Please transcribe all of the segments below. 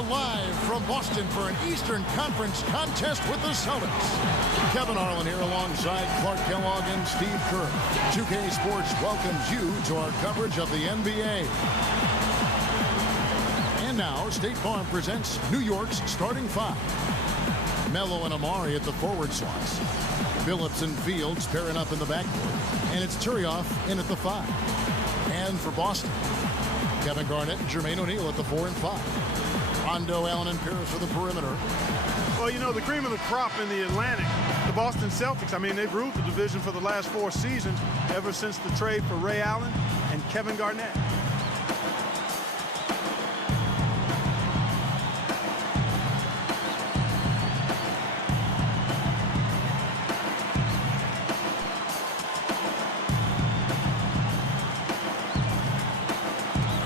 Now live from Boston for an Eastern Conference contest with the Celtics. Kevin Harlan here alongside Clark Kellogg and Steve Kerr. 2K Sports welcomes you to our coverage of the NBA. And now State Farm presents New York's starting five. Melo and Amari at the forward slots. Phillips and Fields pairing up in the backcourt. And it's Turioff in at the 5. And for Boston, Kevin Garnett and Jermaine O'Neal at the 4 and 5. Rondo, Allen, and Pierce for the perimeter. Well, you know, the cream of the crop in the Atlantic, the Boston Celtics, I mean, they've ruled the division for the last 4 seasons, ever since the trade for Ray Allen and Kevin Garnett.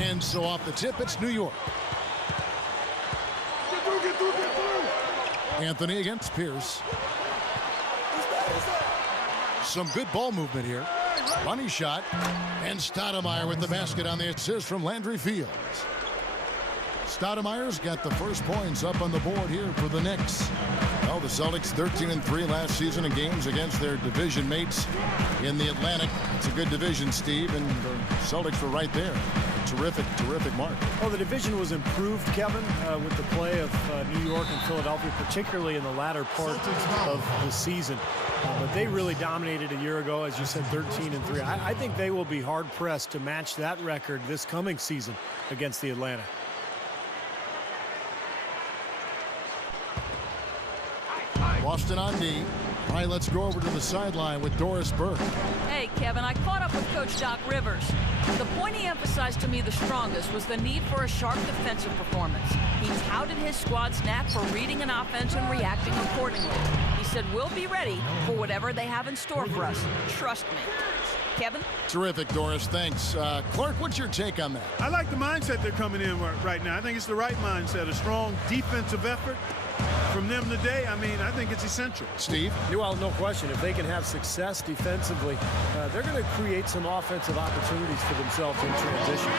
And so off the tip, it's New York. Anthony against Pierce. Some good ball movement here. Bunny shot. And Stoudemire with the basket on the assist from Landry Fields. Stoudemire's got the first points up on the board here for the Knicks. Well, the Celtics 13-3 last season in games against their division mates in the Atlantic. It's a good division, Steve, and the Celtics were right there. Terrific mark. Well, the division was improved, Kevin, with the play of New York and Philadelphia, particularly in the latter part of the season. But they really dominated a year ago, as you said, 13-3. I think they will be hard-pressed to match that record this coming season against the Atlantic. Boston on D. All right, let's go over to the sideline with Doris Burke. Hey, Kevin, I caught up with Coach Doc Rivers. The point he emphasized to me the strongest was the need for a sharp defensive performance. He touted his squad's knack for reading an offense and reacting accordingly. He said, we'll be ready for whatever they have in store for us. Trust me. Kevin? Terrific, Doris. Thanks. Clark, what's your take on that? I like the mindset they're coming in right now. I think it's the right mindset, a strong defensive effort. From them today, I mean, I think it's essential. Steve? Well, no question. If they can have success defensively, they're going to create some offensive opportunities for themselves in transition.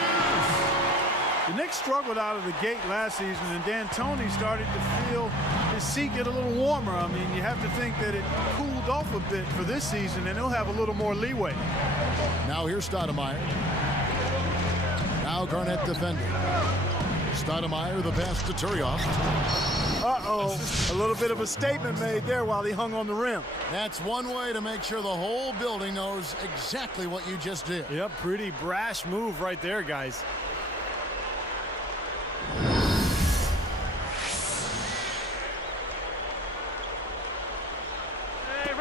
The Knicks struggled out of the gate last season, and D'Antoni started to feel his seat get a little warmer. I mean, you have to think that it cooled off a bit for this season, and he'll have a little more leeway. Now here's Stoudemire. Now Garnett defending. Stoudemire, the pass to Turioff. Uh-oh, a little bit of a statement made there while he hung on the rim. That's one way to make sure the whole building knows exactly what you just did. Yep, pretty brash move right there, guys.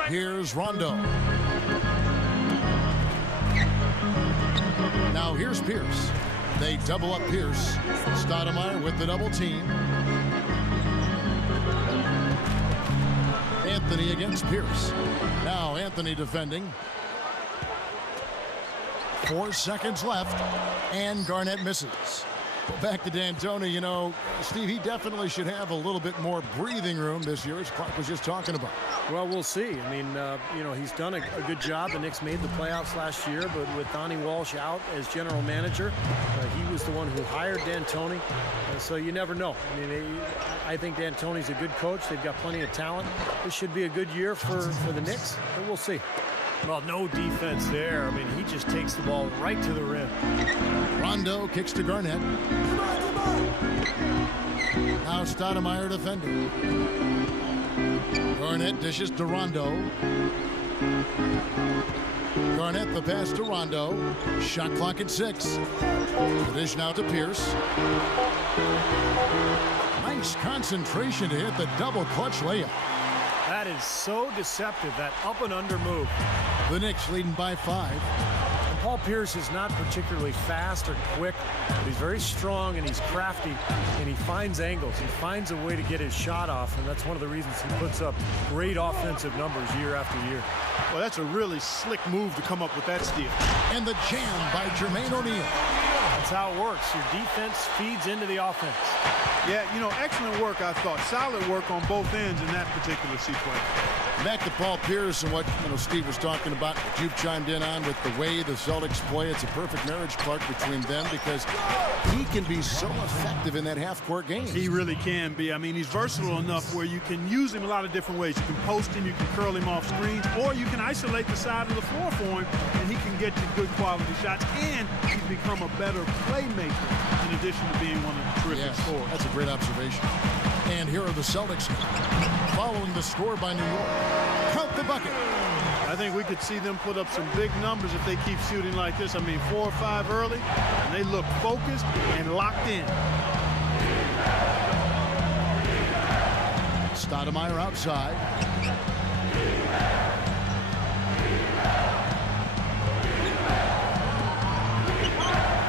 Here's Rondo. Now here's Pierce. They double up Pierce. Stoudemire with the double team. Anthony against Pierce. Now Anthony defending. 4 seconds left, and Garnett misses. Back to D'Antoni. You know, Steve, he definitely should have a little bit more breathing room this year, as Clark was just talking about. Well, we'll see. I mean, you know, he's done a good job. The Knicks made the playoffs last year, but with Donnie Walsh out as general manager, he was the one who hired D'Antoni. So you never know. I mean, I think D'Antoni's a good coach. They've got plenty of talent. This should be a good year for the Knicks, but we'll see. Well, no defense there. I mean, he just takes the ball right to the rim. Rondo kicks to Garnett. Now Stoudemire defending. Garnett dishes to Rondo. Garnett the pass to Rondo. Shot clock at 6. The dish now to Pierce. Nice concentration to hit the double clutch layup. That is so deceptive, that up and under move. The Knicks leading by 5. And Paul Pierce is not particularly fast or quick, but he's very strong and he's crafty, and he finds angles. He finds a way to get his shot off, and that's one of the reasons he puts up great offensive numbers year after year. Well, that's a really slick move to come up with that steal. And the jam by Jermaine O'Neal. That's how it works. Your defense feeds into the offense. Yeah, you know, excellent work, I thought. Solid work on both ends in that particular sequence. Back to Paul Pierce and what Steve was talking about, what you've chimed in on with the way the Celtics play. It's a perfect marriage, Clark, between them because he can be so effective in that half-court game. He really can be. I mean, he's versatile enough where you can use him a lot of different ways. You can post him, you can curl him off screens, or you can isolate the side of the floor for him, and he can get you good quality shots. And he's become a better playmaker in addition to being one of the terrific scorers. That's a great observation. And here are the Celtics following the score by New York. Count the bucket. I think we could see them put up some big numbers if they keep shooting like this. I mean, 4 or 5 early, and they look focused and locked in. Stoudemire outside.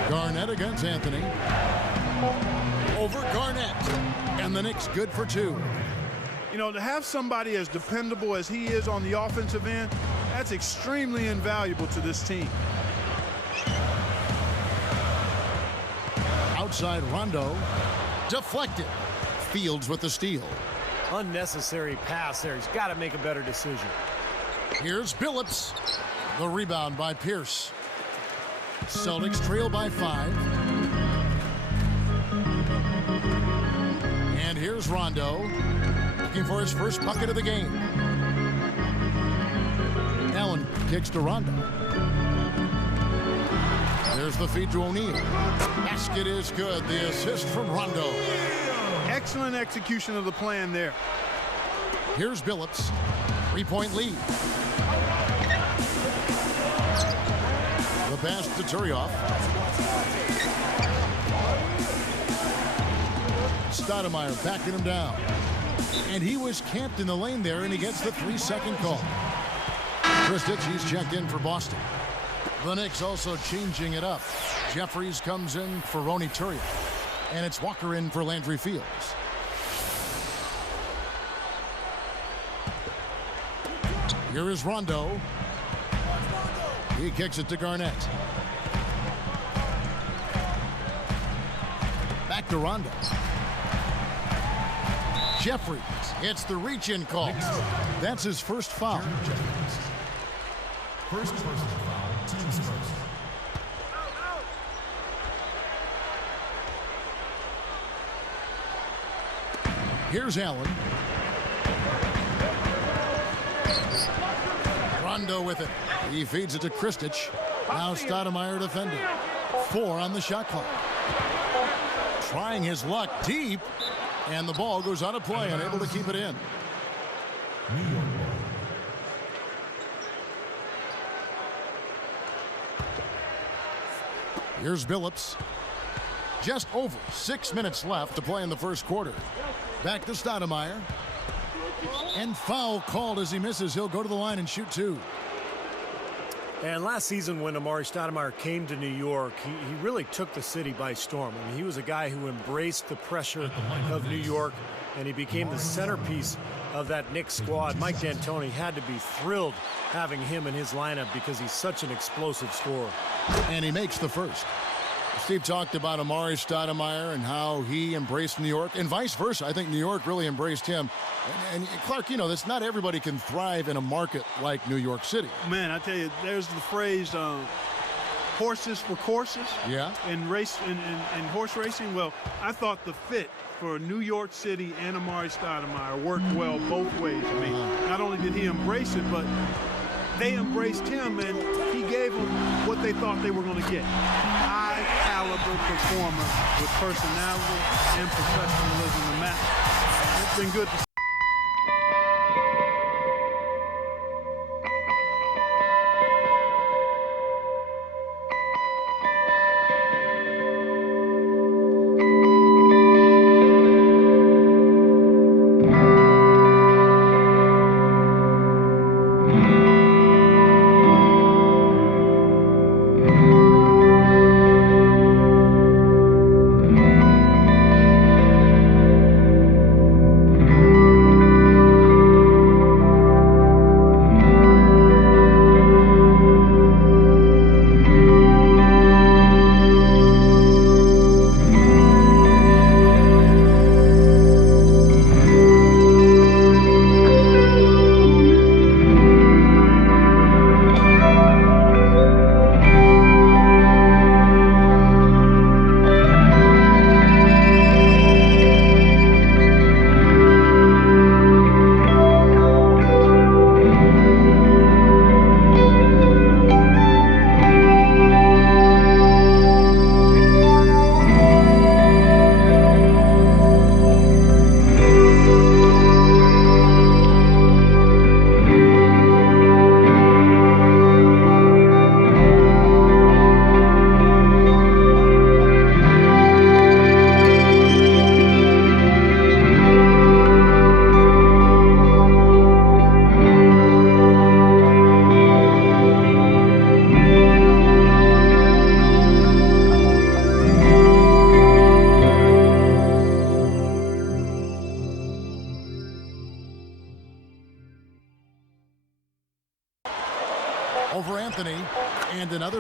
Garnett against Anthony. Over Garnett. And the Knicks good for 2. To have somebody as dependable as he is on the offensive end, that's extremely invaluable to this team. Outside Rondo. Deflected. Fields with the steal. Unnecessary pass there. He's got to make a better decision. Here's Billups. The rebound by Pierce. Celtics trail by 5. And here's Rondo. Looking for his first bucket of the game. Allen kicks to Rondo. There's the feed to O'Neal. Basket is good. The assist from Rondo. Excellent execution of the plan there. Here's Billups. 3-point lead. The pass to Turioff. Stoudemire backing him down. And he was camped in the lane there, and he gets the 3-second call. Kristich, he's checked in for Boston. The Knicks also changing it up. Jeffries comes in for Ronny Turioff. And it's Walker in for Landry Fields. Here is Rondo. He kicks it to Garnett. Back to Rondo. Jeffries hits the reach-in call. That's his first foul. First personal foul, team's first. Here's Allen. Rondo with it. He feeds it to Kristich. Now Stoudemire defending. 4 on the shot clock. Trying his luck deep. And the ball goes out of play, unable to keep it in. Here's Billups. Just over 6 minutes left to play in the first quarter. Back to Stoudemire. And foul called as he misses. He'll go to the line and shoot 2. And last season when Amari Stoudemire came to New York, he really took the city by storm. I mean, he was a guy who embraced the pressure of New York, and he became the centerpiece of that Knicks squad. Mike D'Antoni had to be thrilled having him in his lineup because he's such an explosive scorer. And he makes the first. Steve talked about Amari Stoudemire and how he embraced New York, and vice versa. I think New York really embraced him. And Clark, that's not everybody can thrive in a market like New York City. Man, I tell you, there's the phrase, horses for courses. Yeah. In horse racing. Well, I thought the fit for New York City and Amari Stoudemire worked well both ways. I mean, not only did he embrace it, but they embraced him, and he gave them what they thought they were going to get. High-caliber performer with personality and professionalism to match. It's been good to see.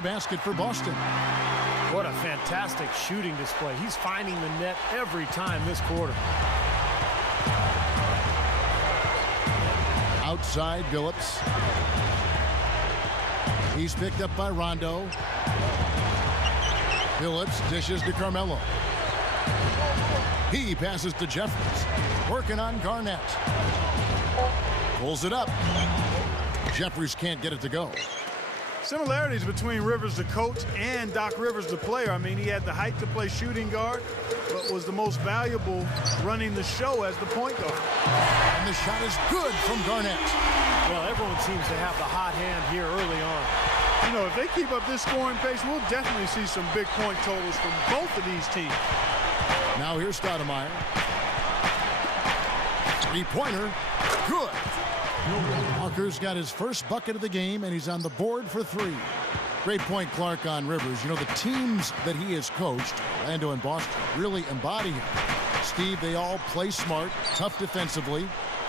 basket for Boston. What a fantastic shooting display. He's finding the net every time this quarter. Outside, Billups. He's picked up by Rondo. Billups dishes to Carmelo. He passes to Jeffries. Working on Garnett. Pulls it up. Jeffries can't get it to go. Similarities between Rivers, the coach, and Doc Rivers, the player. I mean, he had the height to play shooting guard, but was the most valuable running the show as the point guard. And the shot is good from Garnett. Well, everyone seems to have the hot hand here early on. You know, if they keep up this scoring pace, we'll definitely see some big point totals from both of these teams. Now here's Stoudemire. Three-pointer. Good. Walker's got his first bucket of the game, and he's on the board for 3. Great point, Clark, on Rivers. You know, the teams that he has coached, Orlando and Boston, really embody him. Steve, they all play smart, tough defensively,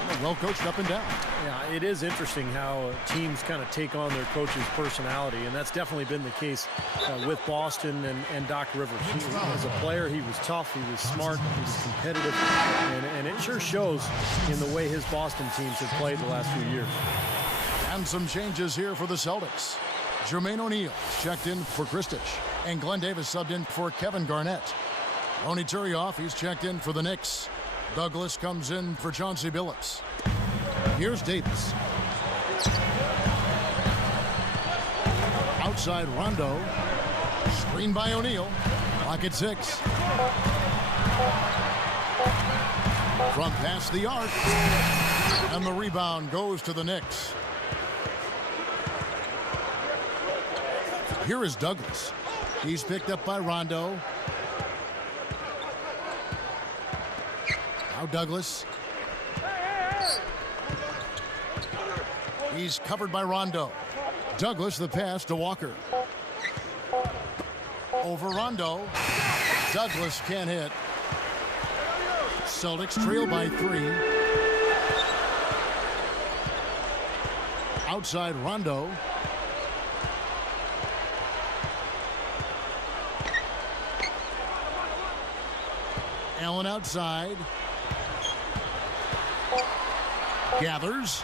and well coached up and down. Yeah, it is interesting how teams kind of take on their coach's personality, and that's definitely been the case with Boston and Doc Rivers. As a player, he was tough, he was smart, he was competitive, and it sure shows in the way his Boston teams have played the last few years. And some changes here for the Celtics. Jermaine O'Neal checked in for Kristich, and Glenn Davis subbed in for Kevin Garnett. Ronny Turioff, he's checked in for the Knicks. Douglas comes in for Chauncey Billups. Here's Davis. Outside Rondo. Screen by O'Neal. Clock at 6. From past the arc. And the rebound goes to the Knicks. Here is Douglas. He's picked up by Rondo. Now Douglas. He's covered by Rondo. Douglas, the pass to Walker. Over Rondo. Douglas can't hit. Celtics trail by 3. Outside Rondo. Allen outside. Gathers.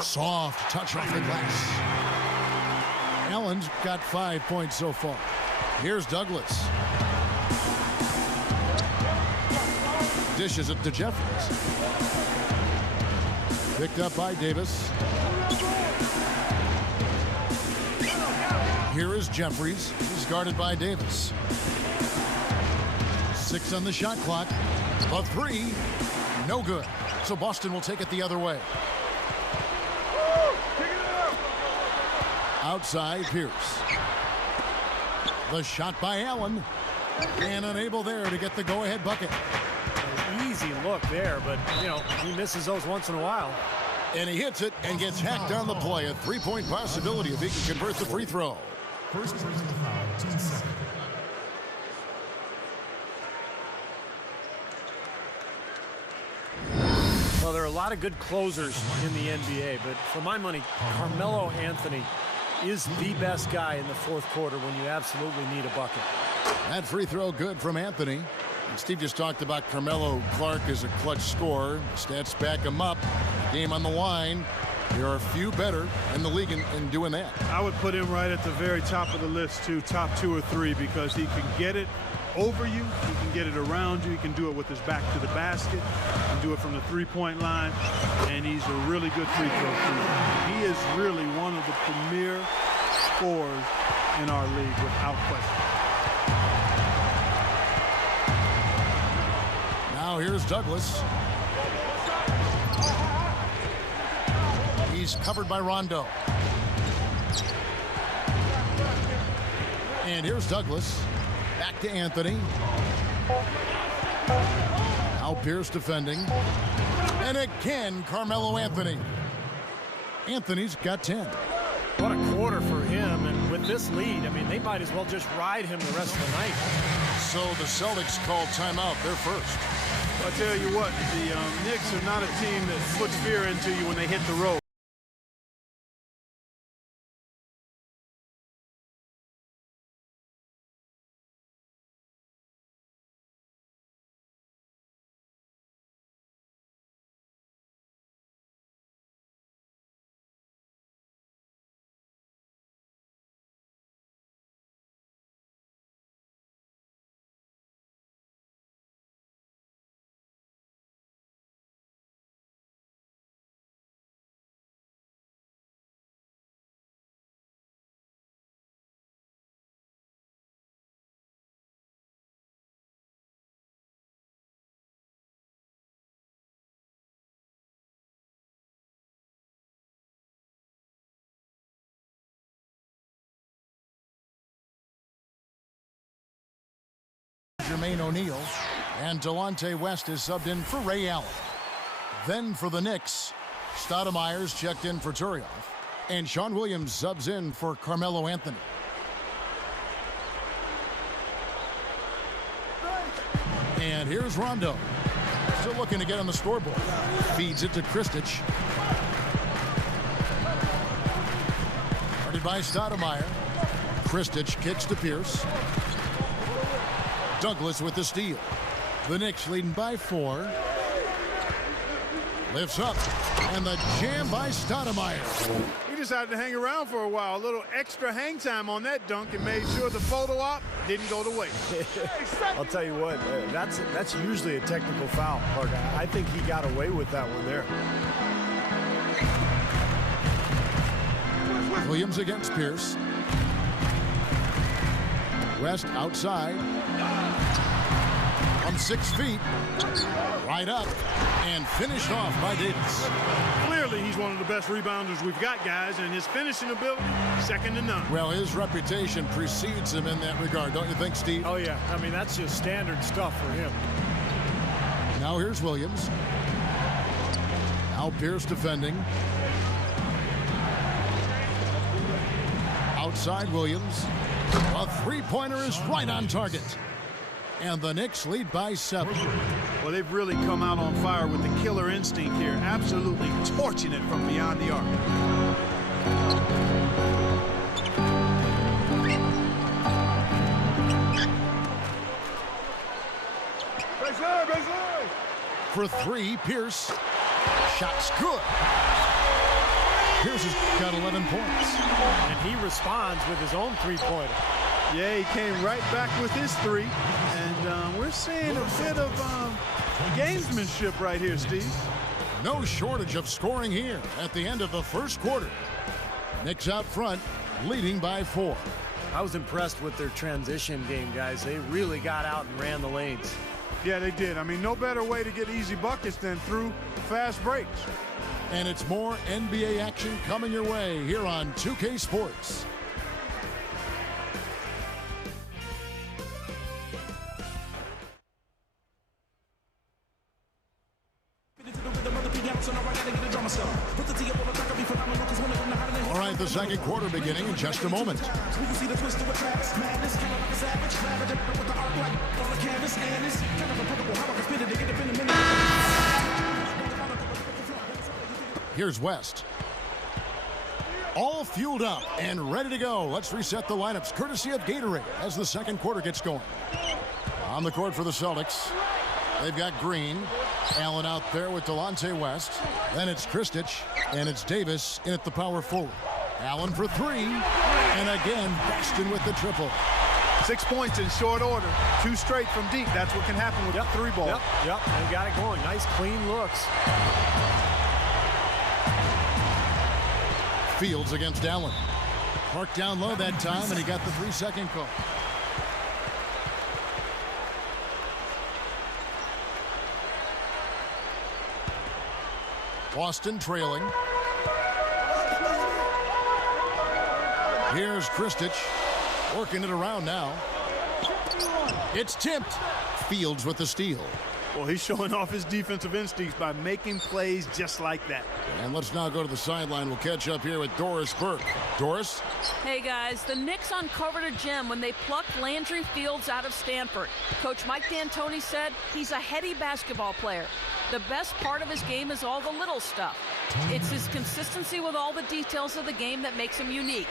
Soft touch off the glass. Allen's got 5 points so far. Here's Douglas. Dishes it to Jeffries. Picked up by Davis. Here is Jeffries. He's guarded by Davis. 6 on the shot clock. A 3. No good. So Boston will take it the other way. Outside Pierce. The shot by Allen. And unable there to get the go-ahead bucket. An easy look there, but, you know, he misses those once in a while. And he hits it and gets hacked on the play. A 3-point possibility if he can convert the free throw. First personal foul, team 7. Well, there are a lot of good closers in the NBA, but for my money, Carmelo Anthony is the best guy in the fourth quarter when you absolutely need a bucket. That free throw good from Anthony. And Steve just talked about Carmelo. Clark as a clutch scorer. Stats back him up. Game on the line. There are a few better in the league in doing that. I would put him right at the very top of the list, too, top 2 or 3, because he can get it over you, he can get it around you, he can do it with his back to the basket, he can do it from the three-point line, and he's a really good free throw shooter. He is really one of the premier scorers in our league without question. Now here's Douglas. He's covered by Rondo. And here's Douglas. Back to Anthony. Now Pierce defending. And again, Carmelo Anthony. Anthony's got 10. What a quarter for him, and with this lead, I mean, they might as well just ride him the rest of the night. So the Celtics call timeout. They're first. I'll tell you what, the Knicks are not a team that puts fear into you when they hit the road. Jermaine O'Neal. And Delonte West is subbed in for Ray Allen. Then for the Knicks, Stoudemire's checked in for Turioff. And Sean Williams subs in for Carmelo Anthony. And here's Rondo. Still looking to get on the scoreboard. Feeds it to Kristich. Guarded by Stoudemire. Kristich kicks to Pierce. Douglas with the steal. The Knicks leading by 4. Lifts up. And the jam by Stoudemire. He decided to hang around for a while. A little extra hang time on that dunk and made sure the photo op didn't go to waste. I'll tell you what, that's usually a technical foul, Clark. I think he got away with that one there. Williams against Pierce. West outside. From 6 feet. Right up. And finished off by Davis. Clearly, he's one of the best rebounders we've got, guys, and his finishing ability, second to none. Well, his reputation precedes him in that regard, don't you think, Steve? Oh, yeah. I mean, that's just standard stuff for him. Now here's Williams. Now Pierce defending. Outside Williams. A three-pointer is right on target. And the Knicks lead by 7. Well, they've really come out on fire with the killer instinct here, absolutely torching it from beyond the arc. For 3, Pierce. Shot's good. Pierce has got 11 points. And he responds with his own three-pointer. Yeah, he came right back with his 3. And we're seeing a bit of gamesmanship right here, Steve. No shortage of scoring here at the end of the first quarter. Knicks out front, leading by 4. I was impressed with their transition game, guys. They really got out and ran the lanes. Yeah, they did. I mean, no better way to get easy buckets than through fast breaks. And it's more NBA action coming your way here on 2K Sports. All right, the second quarter beginning in just a moment. Here's West. All fueled up and ready to go. Let's reset the lineups courtesy of Gatorade as the second quarter gets going. On the court for the Celtics, they've got Green. Allen out there with Delonte West. Then it's Kristich, and it's Davis in at the power forward. Allen for 3, and again, Boston with the triple. 6 points in short order. 2 straight from deep. That's what can happen with the 3 ball. Yep, they got it going. Nice, clean looks. Fields against Allen. Parked down low that time, and he got the 3-second call. Boston trailing. Here's Kristich working it around now. It's tipped. Fields with the steal. Well, he's showing off his defensive instincts by making plays just like that. And let's now go to the sideline. We'll catch up here with Doris Burke. Doris? Hey, guys, the Knicks uncovered a gem when they plucked Landry Fields out of Stanford. Coach Mike D'Antoni said he's a heady basketball player. The best part of his game is all the little stuff. It's his consistency with all the details of the game that makes him unique.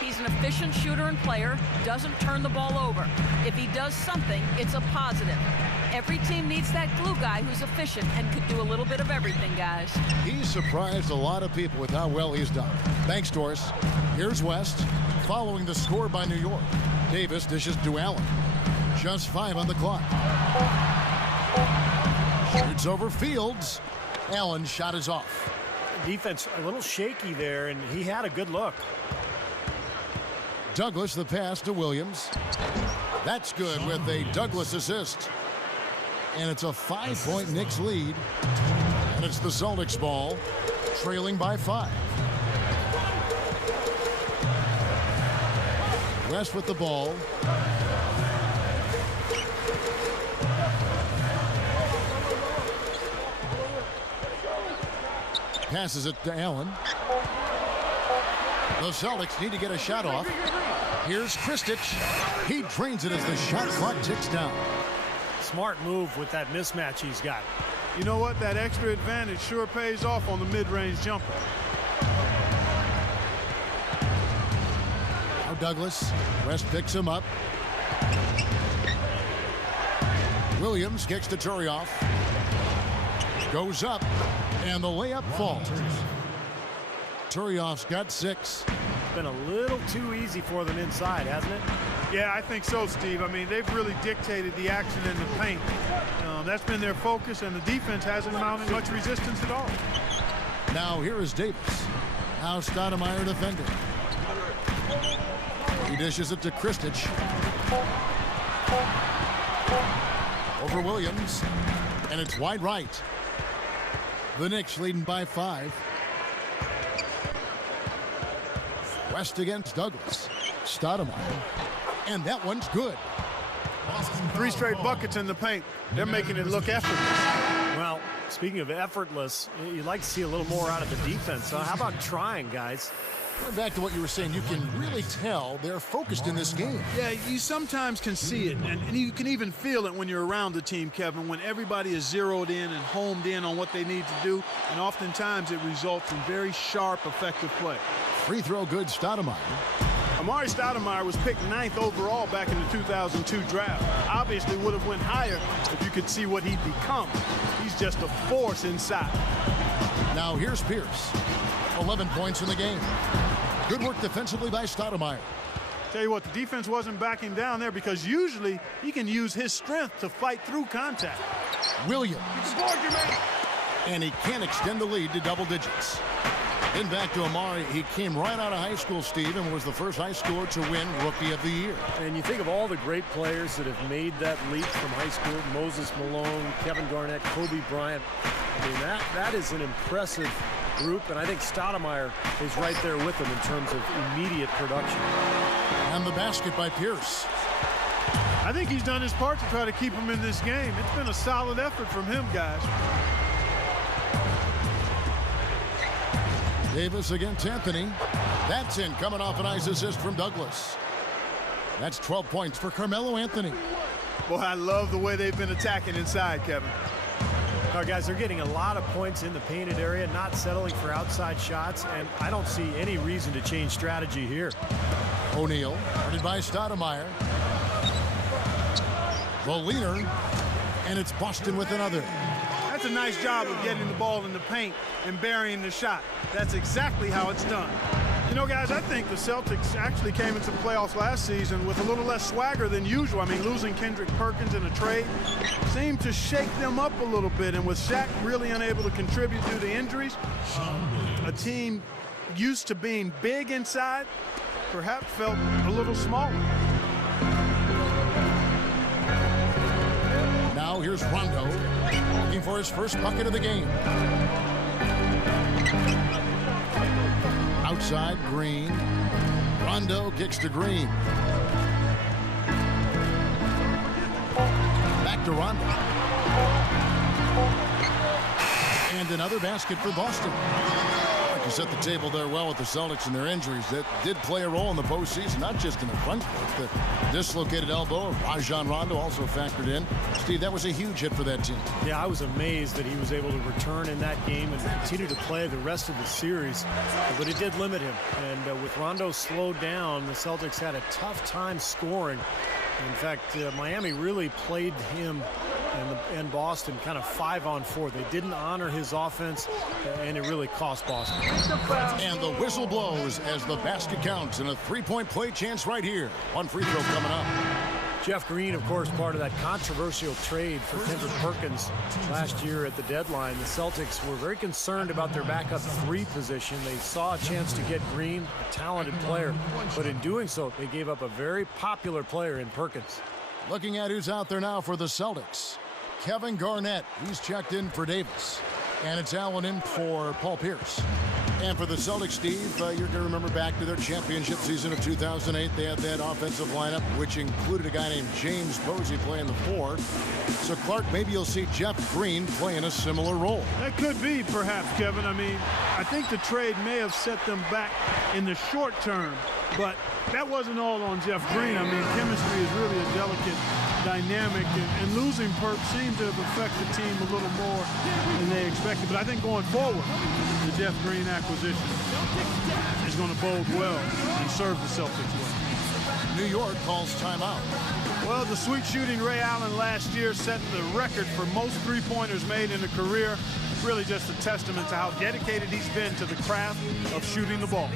He's an efficient shooter and player, doesn't turn the ball over. If he does something, it's a positive. Every team needs that glue guy who's efficient and could do a little bit of everything, guys. He's surprised a lot of people with how well he's done. Thanks, Doris. Here's West, following the score by New York. Davis dishes to Allen. Just 5 on the clock. Shoots over Fields. Allen's shot is off. Defense a little shaky there, and he had a good look. Douglas the pass to Williams. That's good with a Douglas assist. And it's a 5-point Knicks lead. And it's the Celtics ball, trailing by 5. West with the ball. passes it to Allen. The Celtics need to get a shot off. Here's Kristich. He drains it as the shot clock ticks down. Smart move with that mismatch he's got. You know what? That extra advantage sure pays off on the mid-range jumper. Now Douglas. West picks him up. Williams kicks to Turioff. Goes up, and the layup falls. Turioff's got 6. It's been a little too easy for them inside, hasn't it? Yeah, I think so, Steve. I mean, they've really dictated the action in the paint. That's been their focus, and the defense hasn't mounted much resistance at all. Now here is Davis. Now Stoudemire defending. He dishes it to Kristich. Over Williams, and it's wide right. The Knicks leading by 5. West against Douglas. Stoudemire. And that one's good. 3 straight buckets in the paint. They're making it look effortless. Well, speaking of effortless, you'd like to see a little more out of the defense. So how about trying, guys? Going back to what you were saying, you can really tell they're focused in this game. Yeah, you sometimes can see it, and you can even feel it when you're around the team, Kevin, when everybody is zeroed in and homed in on what they need to do, and oftentimes it results in very sharp, effective play. Free throw good, Stoudemire. Amari Stoudemire was picked 9th overall back in the 2002 draft. Obviously would have went higher if you could see what he'd become. He's just a force inside. Now here's Pierce. 11 points in the game. Good work defensively by Stoudemire. Tell you what, the defense wasn't backing down there because usually he can use his strength to fight through contact. Williams. And he can't extend the lead to double digits. Then back to Amari. He came right out of high school, Steve, and was the first high schooler to win Rookie of the Year. And you think of all the great players that have made that leap from high school: Moses Malone, Kevin Garnett, Kobe Bryant. I mean, that is an impressive group, and I think Stoudemire is right there with them in terms of immediate production. And the basket by Pierce. I think he's done his part to try to keep him in this game. It's been a solid effort from him, guys. Davis against Anthony. That's in, coming off a nice assist from Douglas. That's 12 points for Carmelo Anthony. Boy, I love the way they've been attacking inside, Kevin. All right, guys, they're getting a lot of points in the painted area, not settling for outside shots, and I don't see any reason to change strategy here. O'Neal, guarded by Stoudemire. The leaner, and it's Boston with another. That's a nice job of getting the ball in the paint and burying the shot. That's exactly how it's done. You know, guys, I think the Celtics actually came into the playoffs last season with a little less swagger than usual. I mean, losing Kendrick Perkins in a trade seemed to shake them up a little bit. And with Shaq really unable to contribute due to injuries, a team used to being big inside perhaps felt a little smaller. Now here's Rondo looking for his first bucket of the game. Outside, Green. Rondo kicks to Green. Back to Rondo. And another basket for Boston. To set the table there well with the Celtics and their injuries that did play a role in the postseason, not just in the front court. The dislocated elbow of Rajon Rondo also factored in. Steve, that was a huge hit for that team. Yeah, I was amazed that he was able to return in that game and continue to play the rest of the series, but it did limit him. And with Rondo slowed down, the Celtics had a tough time scoring. In fact, Miami really played him and Boston kind of 5-on-4. They didn't honor his offense, and it really cost Boston. And the whistle blows as the basket counts, and a three-point play chance right here. One free throw coming up. Jeff Green, of course, part of that controversial trade for Kendrick Perkins last year at the deadline. The Celtics were very concerned about their backup 3 position. They saw a chance to get Green, a talented player, but in doing so, they gave up a very popular player in Perkins. Looking at who's out there now for the Celtics. Kevin Garnett, he's checked in for Davis. And it's Allen in for Paul Pierce. And for the Celtics, Steve, you're going to remember back to their championship season of 2008. They had that offensive lineup, which included a guy named James Posey playing the 4. So, Clark, maybe you'll see Jeff Green playing a similar role. That could be, perhaps, Kevin. I mean, I think the trade may have set them back in the short term, but that wasn't all on Jeff Green. I mean, chemistry is really a delicate dynamic, and losing Perk seemed to have affected the team a little more than they expected. But I think going forward, the Jeff Green acquisition is going to bode well and serve the Celtics well. New York calls timeout. Well, the sweet shooting Ray Allen last year set the record for most three-pointers made in a career. Really just a testament to how dedicated he's been to the craft of shooting the ball.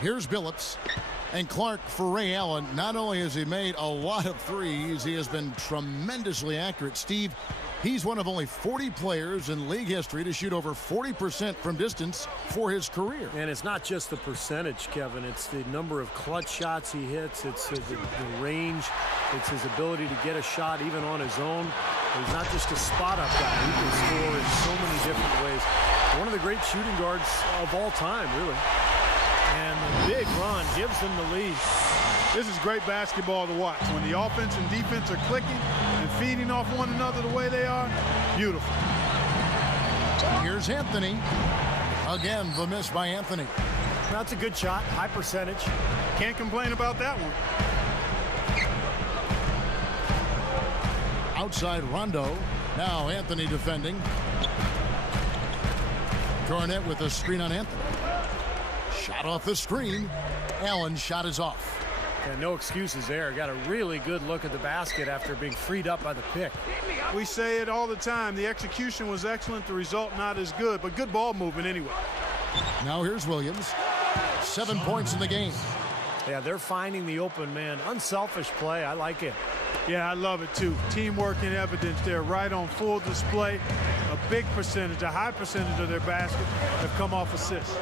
Here's Billups. And Clark, for Ray Allen, not only has he made a lot of threes, he has been tremendously accurate. Steve, he's one of only 40 players in league history to shoot over 40% from distance for his career. And it's not just the percentage, Kevin. It's the number of clutch shots he hits. It's the range. It's his ability to get a shot even on his own. He's not just a spot-up guy. He can score in so many different ways. One of the great shooting guards of all time, really. And the big run gives them the lead. This is great basketball to watch. When the offense and defense are clicking and feeding off one another the way they are, beautiful. Here's Anthony. Again, the miss by Anthony. That's a good shot, high percentage. Can't complain about that one. Outside Rondo. Now Anthony defending. Garnett with a screen on Anthony. Shot off the screen. Allen's shot is off. And no excuses there. Got a really good look at the basket after being freed up by the pick. We say it all the time. The execution was excellent. The result not as good, but good ball movement anyway. Now here's Williams. 7 points in the game. Yeah, they're finding the open man. Unselfish play. I like it. Yeah, I love it too. Teamwork in evidence there, right on full display. A big percentage, a high percentage of their baskets have come off assists.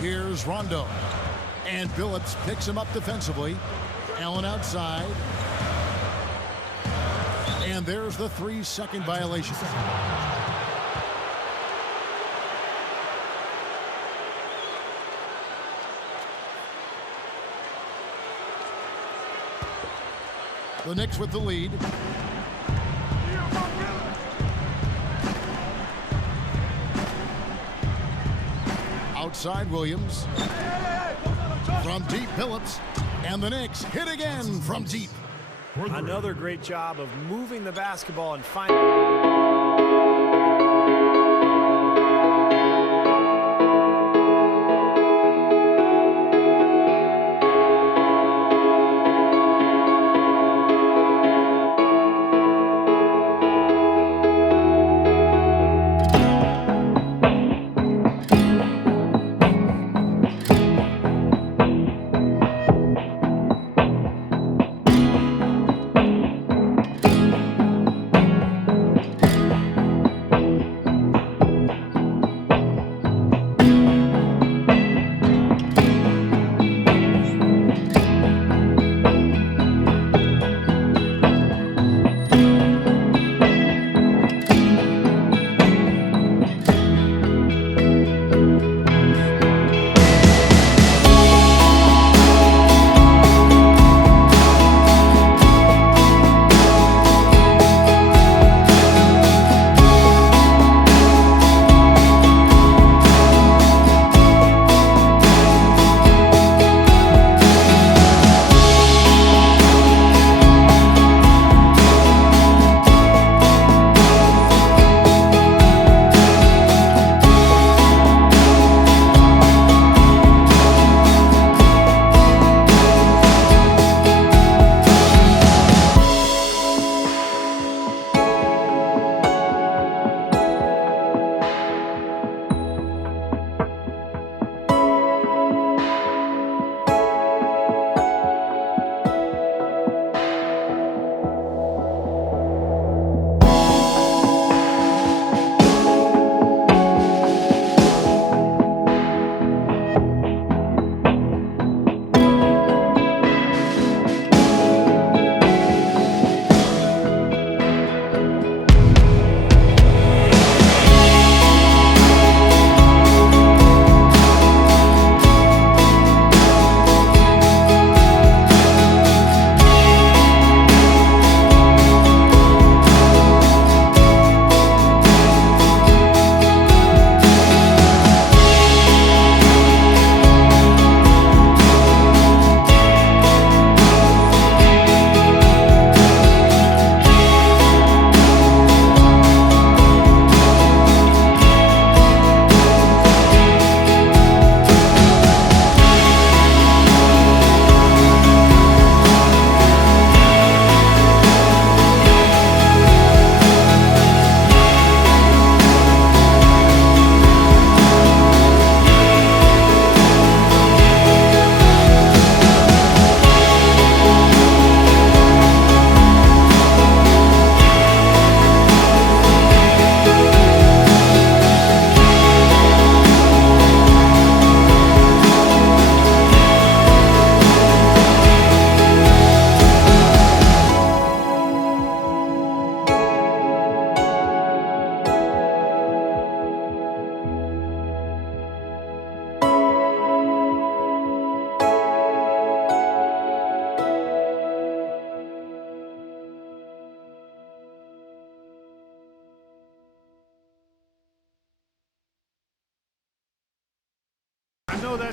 Here's Rondo. And Billups picks him up defensively. Allen outside. And there's the 3-second violation. The Knicks with the lead. Outside Williams. From deep, Billups. And the Knicks hit again from deep. Another great job of moving the basketball and finding...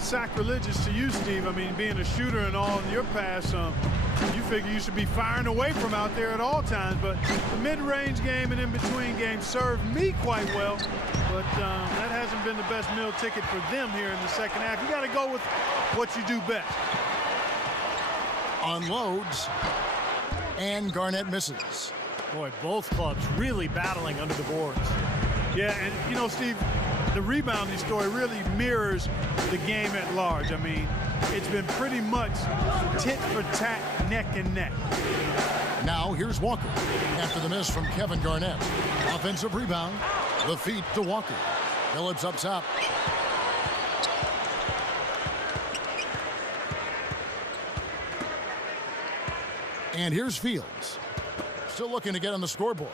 that's sacrilegious to you, Steve. I mean, being a shooter and all in your past, you figure you should be firing away from out there at all times. But the mid-range game and in-between games served me quite well. But that hasn't been the best meal ticket for them here in the second half. You got to go with what you do best. Unloads, and Garnett misses. Boy, both clubs really battling under the boards. Yeah, and you know, Steve, the rebounding story really mirrors the game at large. I mean, it's been pretty much tit for tat, neck and neck. Now here's Walker after the miss from Kevin Garnett. Offensive rebound, the feed to Walker. Phillips up top. And here's Fields. Still looking to get on the scoreboard.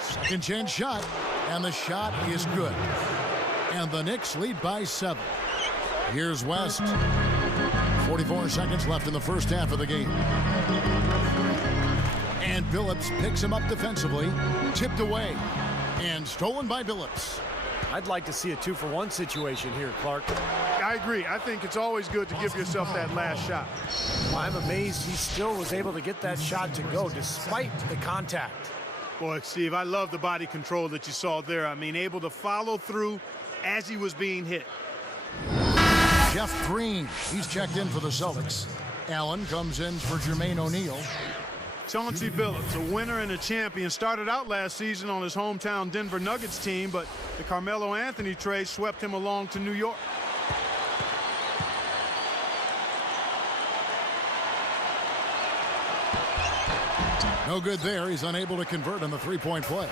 Second chance shot, and the shot is good. And the Knicks lead by 7. Here's West. 44 seconds left in the first half of the game. And Billups picks him up defensively, tipped away, and stolen by Billups. I'd like to see a 2-for-1 situation here, Clark. I agree. I think it's always good to give yourself that last shot. I'm amazed he still was able to get that shot to go despite the contact. Boy, Steve, I love the body control that you saw there. I mean, able to follow through as he was being hit. Jeff Green, he's checked in for the Celtics. Allen comes in for Jermaine O'Neal. Chauncey Billups, a winner and a champion, started out last season on his hometown Denver Nuggets team, but the Carmelo Anthony trade swept him along to New York. No good there. He's unable to convert on the three-point play.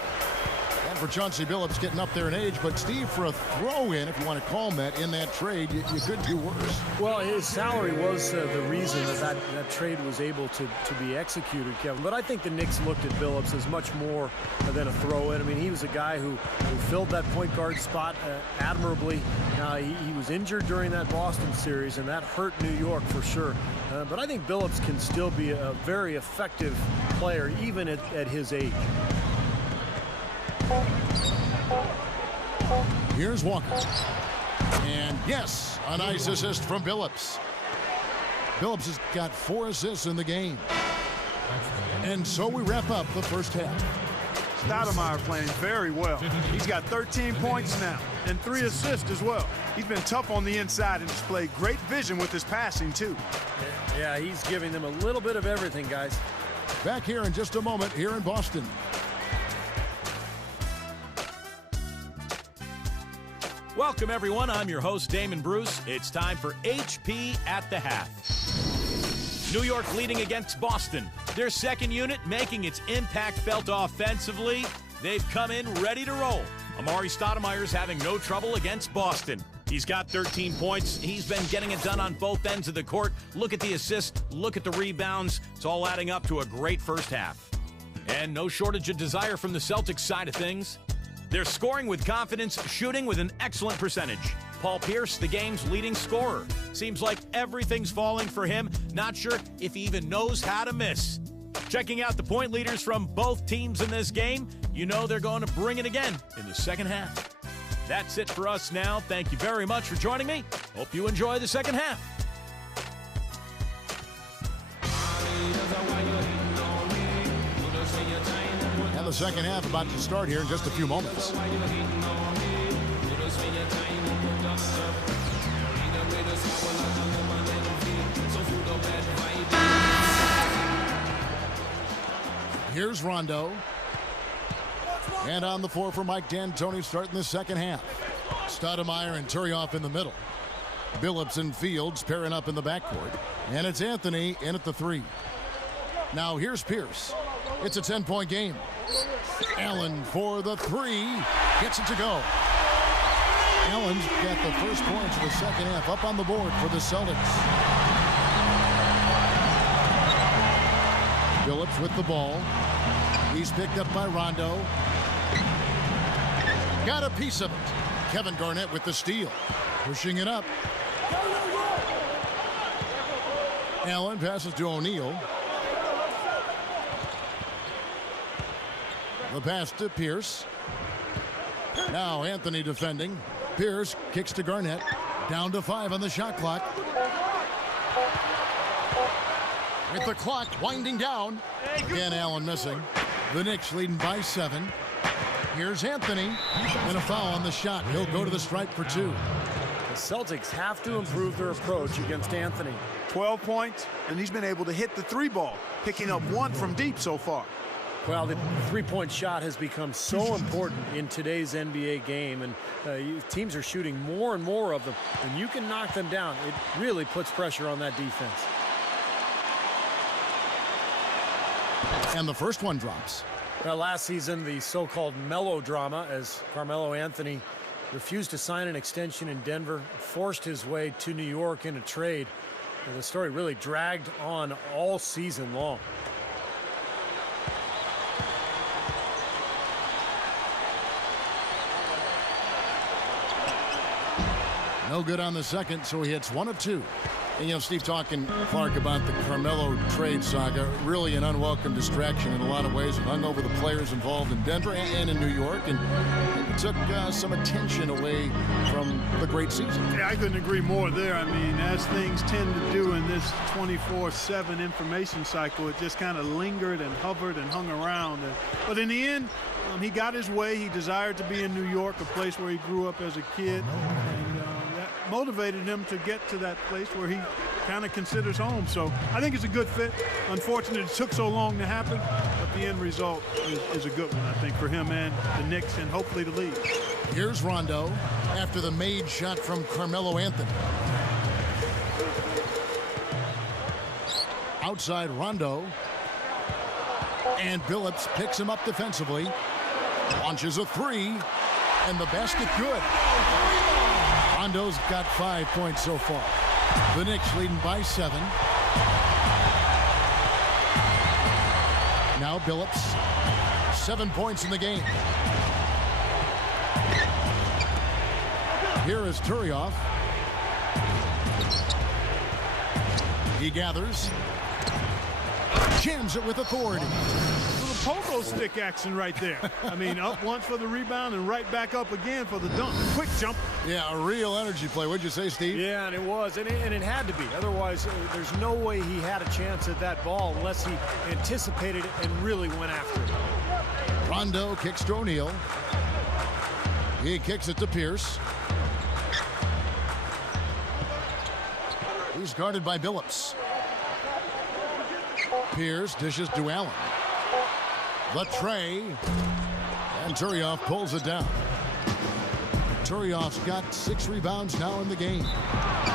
And for Chauncey Billups getting up there in age, but Steve, for a throw-in, if you want to call him that, in that trade, you could do worse. Well, his salary was the reason that trade was able to be executed, Kevin. But I think the Knicks looked at Billups as much more than a throw-in. I mean, he was a guy who filled that point guard spot admirably. He was injured during that Boston series, and that hurt New York for sure. But I think Billups can still be a very effective player, even at his age. Here's Walker. And yes, a nice assist from Billups. Billups has got 4 assists in the game. And so we wrap up the first half. Stoudemire playing very well. He's got 13 points now and 3 assists as well. He's been tough on the inside and displayed great vision with his passing too. Yeah, he's giving them a little bit of everything, guys. Back here in just a moment here in Boston. Welcome, everyone. I'm your host, Damon Bruce. It's time for HP at the half. New York leading against Boston. Their second unit making its impact felt offensively. They've come in ready to roll. Amari Stoudemire's having no trouble against Boston. He's got 13 points. He's been getting it done on both ends of the court. Look at the assists. Look at the rebounds. It's all adding up to a great first half. And no shortage of desire from the Celtics side of things. They're scoring with confidence, shooting with an excellent percentage. Paul Pierce, the game's leading scorer. Seems like everything's falling for him. Not sure if he even knows how to miss. Checking out the point leaders from both teams in this game, you know they're going to bring it again in the second half. That's it for us now. Thank you very much for joining me. Hope you enjoy the second half. And the second half about to start here in just a few moments. Here's Rondo. And on the floor for Mike D'Antoni starting the second half. Stoudemire and Turioff in the middle. Billups and Fields pairing up in the backcourt. And it's Anthony in at the 3. Now here's Pierce. It's a 10-point game. Allen for the 3. Gets it to go. Allen's got the first points of the second half up on the board for the Celtics. Billups with the ball. He's picked up by Rondo. Got a piece of it. Kevin Garnett with the steal. Pushing it up. Allen passes to O'Neal. The pass to Pierce. Now Anthony defending. Pierce kicks to Garnett. Down to 5 on the shot clock. With the clock winding down. Again, Allen missing. The Knicks leading by 7. Here's Anthony. And a foul on the shot. He'll go to the stripe for 2. The Celtics have to improve their approach against Anthony. 12 points, and he's been able to hit the 3 ball, picking up 1 from deep so far. Well, the three-point shot has become so important in today's NBA game, and teams are shooting more and more of them. When you can knock them down, it really puts pressure on that defense. And the first one drops. Well, last season, the so-called melodrama, as Carmelo Anthony refused to sign an extension in Denver, forced his way to New York in a trade. And the story really dragged on all season long. No good on the second, so he hits 1 of 2. And, you know, Steve, talking, Clark, about the Carmelo trade saga, really an unwelcome distraction in a lot of ways. It hung over the players involved in Denver and in New York, and it took some attention away from the great season. Yeah, I couldn't agree more there. I mean, as things tend to do in this 24/7 information cycle, it just kind of lingered and hovered and hung around. But in the end, he got his way. He desired to be in New York, a place where he grew up as a kid. And that motivated him to get to that place where he kind of considers home. So I think it's a good fit. Unfortunately, it took so long to happen, but the end result is a good one, I think, for him and the Knicks and hopefully the league. Here's Rondo after the made shot from Carmelo Anthony. Outside Rondo. And Billups picks him up defensively. Launches a 3. And the basket good. Rondo's got 5 points so far. The Knicks leading by 7. Now Billups. 7 points in the game. Here is Turioff. He gathers. Jams it with authority. Pogo stick action right there. I mean, up once for the rebound and right back up again for the dunk. Quick jump. Yeah, a real energy play. What'd you say, Steve? Yeah, and it was. And it had to be. Otherwise, there's no way he had a chance at that ball unless he anticipated it and really went after it. Rondo kicks to O'Neal. He kicks it to Pierce. He's guarded by Billups. Pierce dishes to Allen. The tray. And Turioff pulls it down. Turioff's got 6 rebounds now in the game.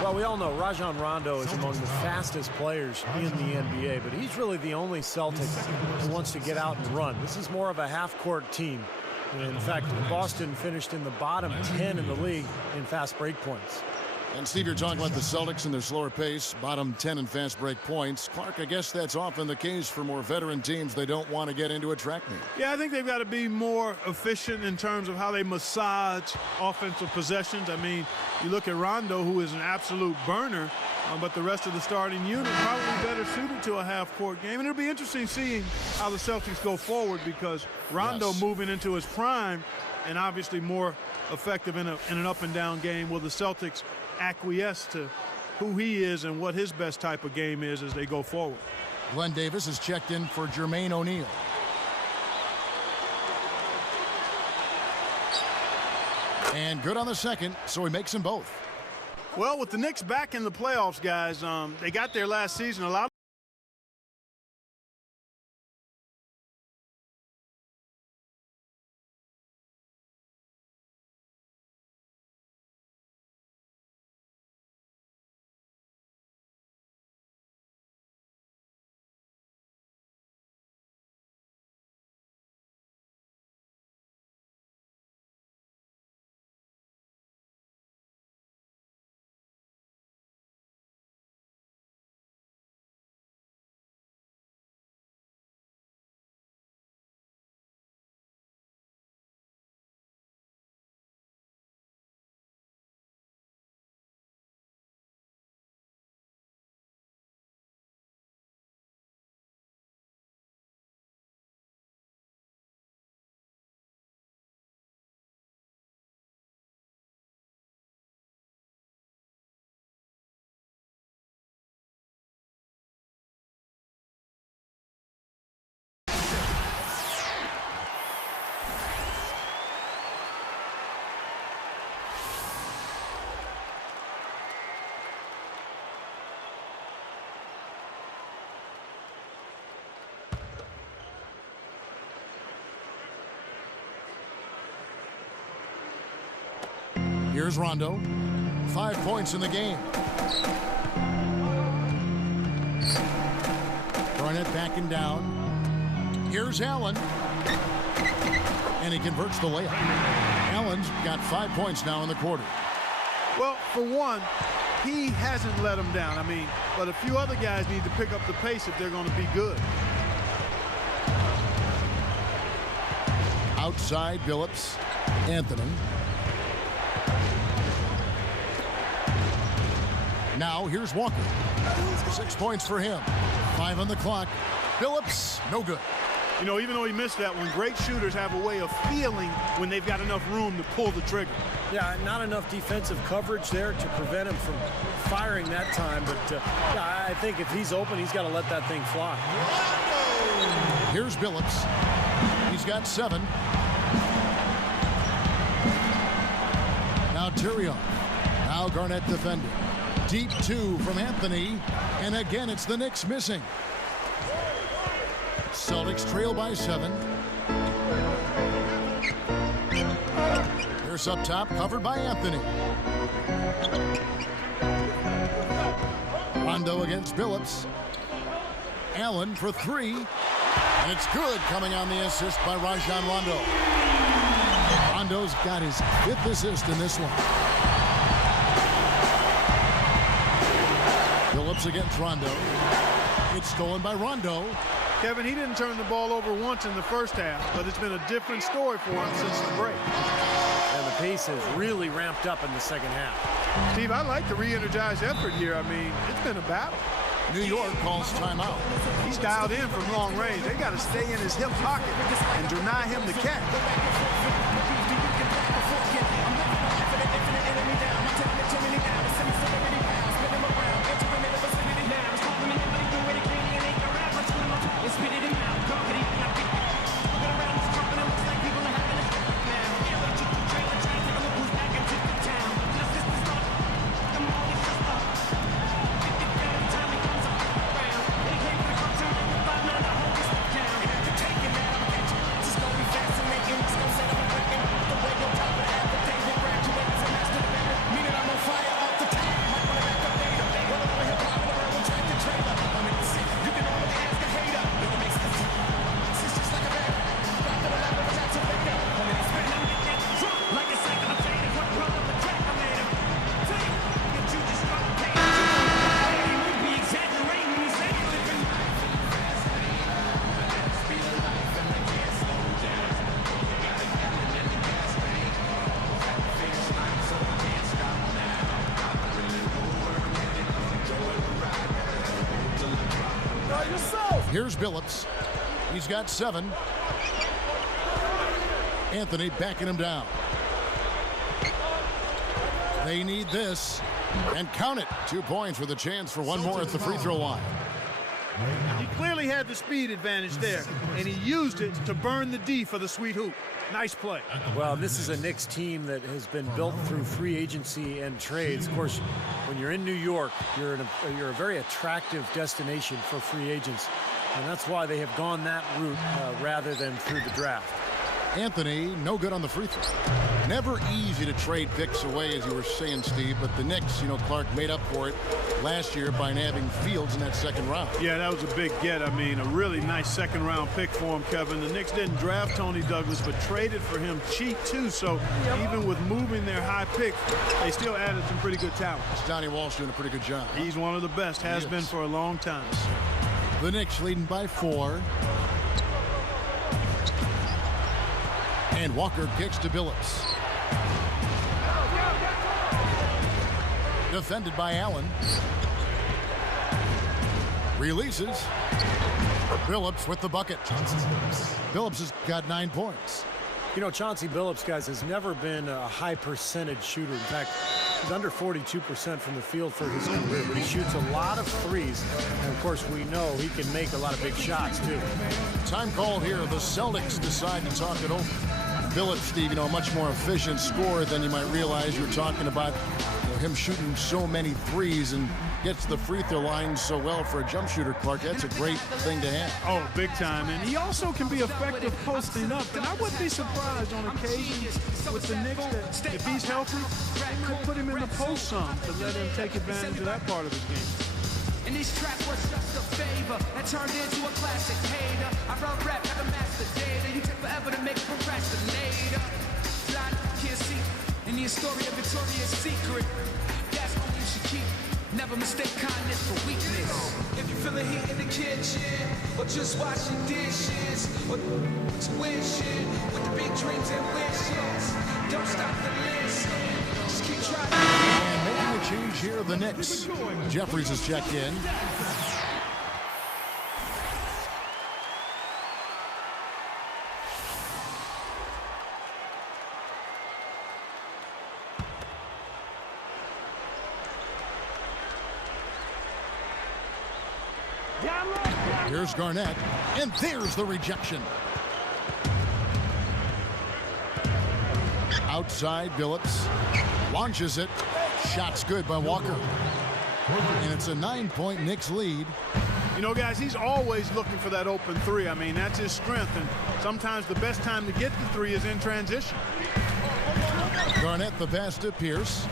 Well, we all know Rajon Rondo is among the fastest players in the NBA, but he's really the only Celtic who wants to get out and run. This is more of a half-court team. In fact, Boston finished in the bottom 10 in the league in fast break points. And Steve, you're talking about the Celtics and their slower pace, bottom 10 in fast break points. Clark, I guess that's often the case for more veteran teams. They don't want to get into a track meet. Yeah, I think they've got to be more efficient in terms of how they massage offensive possessions. I mean, you look at Rondo, who is an absolute burner, but the rest of the starting unit probably better suited to a half-court game. And it'll be interesting seeing how the Celtics go forward because Rondo moving into his prime and obviously more effective in an up-and-down game. Will the Celtics acquiesce to who he is and what his best type of game is as they go forward? Glenn Davis is checked in for Jermaine O'Neal. And good on the second, so he makes them both. Well, with the Knicks back in the playoffs, guys, they got there last season. A lot Here's Rondo. 5 points in the game. Garnett backing down. Here's Allen. And he converts the layup. Allen's got 5 points now in the quarter. Well, for one, he hasn't let them down. I mean, but a few other guys need to pick up the pace if they're going to be good. Outside, Billups. Anthony. Now, here's Walker. 6 points for him. 5 on the clock. Billups, no good. You know, even though he missed that one, great shooters have a way of feeling when they've got enough room to pull the trigger. Yeah, not enough defensive coverage there to prevent him from firing that time. But yeah, I think if he's open, he's got to let that thing fly. Here's Billups. He's got 7. Now Turion. Now Garnett defending. Deep 2 from Anthony. And again, it's the Knicks missing. Celtics trail by 7. Here's up top, covered by Anthony. Rondo against Billups. Allen for 3. And it's good, coming on the assist by Rajon Rondo. Rondo's got his 5th assist in this one. Billups against Rondo. It's stolen by Rondo. Kevin, he didn't turn the ball over once in the first half, but it's been a different story for him since the break. And the pace has really ramped up in the second half. Steve, I like the re-energized effort here. I mean, it's been a battle. New York calls timeout. He's dialed in from long range. They got to stay in his hip pocket and deny him the catch. Here's Billups. He's got 7. Anthony backing him down. They need this. And count it. 2 points with a chance for one more at the free throw line. He clearly had the speed advantage there, and he used it to burn the D for the sweet hoop. Nice play. Well, this is a Knicks team that has been built through free agency and trades. Of course, when you're in New York, you're a very attractive destination for free agents. And that's why they have gone that route rather than through the draft. Anthony, no good on the free throw. Never easy to trade picks away, as you were saying, Steve, but the Knicks, Clark made up for it last year by nabbing Fields in that second round. Yeah, that was a big get. I mean, a really nice second-round pick for him, Kevin. The Knicks didn't draft Tony Douglas, but traded for him cheap, too. So even with moving their high pick, they still added some pretty good talent. Donnie Walsh doing a pretty good job. He's one of the best, has been for a long time. The Knicks leading by 4. And Walker kicks to Billups. Defended by Allen. Releases. Billups with the bucket. Billups has got 9 points. Chauncey Billups, guys, has never been a high percentage shooter. In fact, he's under 42% from the field for his career, but he shoots a lot of threes. And, of course, we know he can make a lot of big shots, too. Time call here. The Celtics decide to talk it over. Billups, Steve, a much more efficient scorer than you might realize. You were talking about him shooting so many threes, and gets the free throw line so well for a jump shooter, Clark. That's a great thing to have. Oh, big time. And he also can be effective posting up. And I wouldn't be surprised on occasion with the Knicks that if he's healthy, they could put him in the post some to let him take advantage of that part of his game. And this track was just a favor that turned into a classic hater. I run rap like a master data. You take forever to make a procrastinator. Fly, can't see. And the story of Victoria's Secret. That's what you should keep. Never mistake kindness for weakness. If you feel the heat in the kitchen, or just washing dishes, or wishing with the big dreams and wishes, don't stop the listen. Just keep trying. And making a change here, the Knicks. Jeffries has checked in. Here's Garnett, and there's the rejection. Outside, Billups launches it. Shot's good by Walker. And it's a 9-point Knicks lead. You know, guys, he's always looking for that open three. I mean, that's his strength. And sometimes the best time to get the three is in transition. Garnett the pass to Pierce.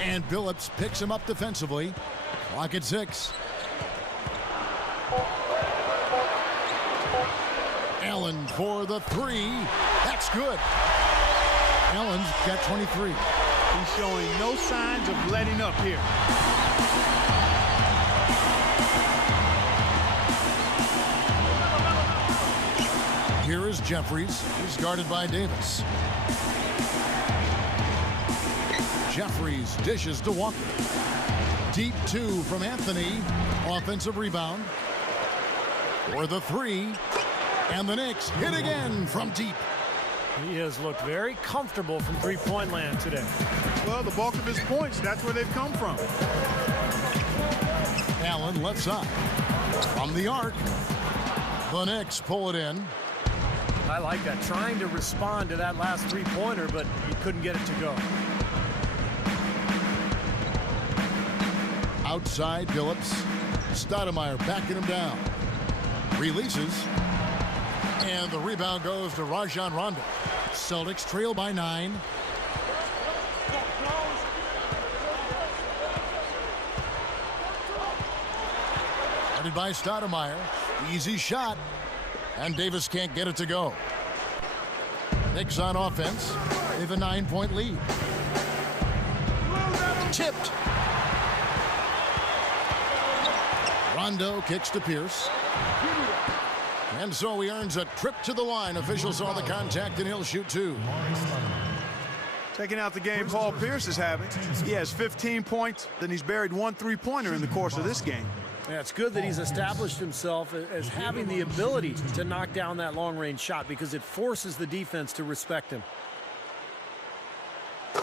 And Billups picks him up defensively. Clock at 6. Allen for the three. That's good. Allen's got 23. He's showing no signs of letting up here. Here is Jeffries. He's guarded by Davis. Jeffries dishes to Walker. Deep two from Anthony. Offensive rebound. For the three. And the Knicks hit again from deep. He has looked very comfortable from three-point land today. Well, the bulk of his points, that's where they've come from. Allen left side. From the arc. The Knicks pull it in. I like that. Trying to respond to that last three-pointer, but he couldn't get it to go. Outside, Billups. Stoudemire backing him down. Releases. And the rebound goes to Rajon Rondo. Celtics trail by 9. Guarded by Stoudemire. Easy shot. And Davis can't get it to go. Knicks on offense. They have a 9-point lead. Tipped. Rondo kicks to Pierce. And so he earns a trip to the line. Officials saw the contact, and he'll shoot 2. Taking out the game Paul Pierce is having. He has 15 points. Then he's buried 1 3-pointer in the course of this game. Yeah, it's good that he's established himself as having the ability to knock down that long-range shot because it forces the defense to respect him.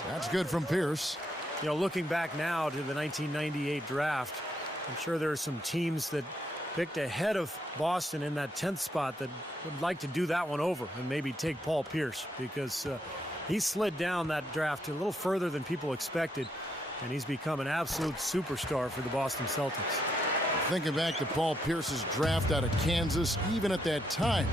That's good from Pierce. You know, looking back now to the 1998 draft, I'm sure there are some teams that picked ahead of Boston in that 10th spot that would like to do that one over and maybe take Paul Pierce because he slid down that draft a little further than people expected, and he's become an absolute superstar for the Boston Celtics. Thinking back to Paul Pierce's draft out of Kansas, even at that time,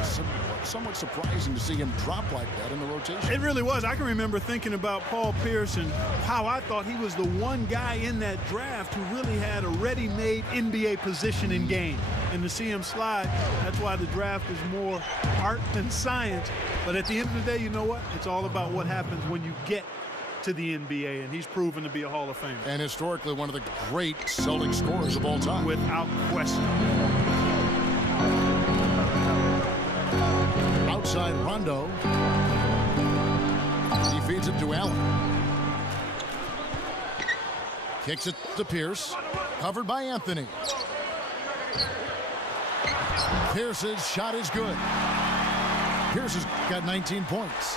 it's somewhat surprising to see him drop like that in the rotation. It really was. I can remember thinking about Paul Pierce and how I thought he was the one guy in that draft who really had a ready-made NBA position in game. And to see him slide, that's why the draft is more art than science. But at the end of the day, you know what? It's all about what happens when you get to the NBA, and he's proven to be a Hall of Famer. And historically one of the great Celtic scorers of all time. Without question. Outside Rondo. He feeds it to Allen. Kicks it to Pierce. Covered by Anthony. Pierce's shot is good. Pierce has got 19 points.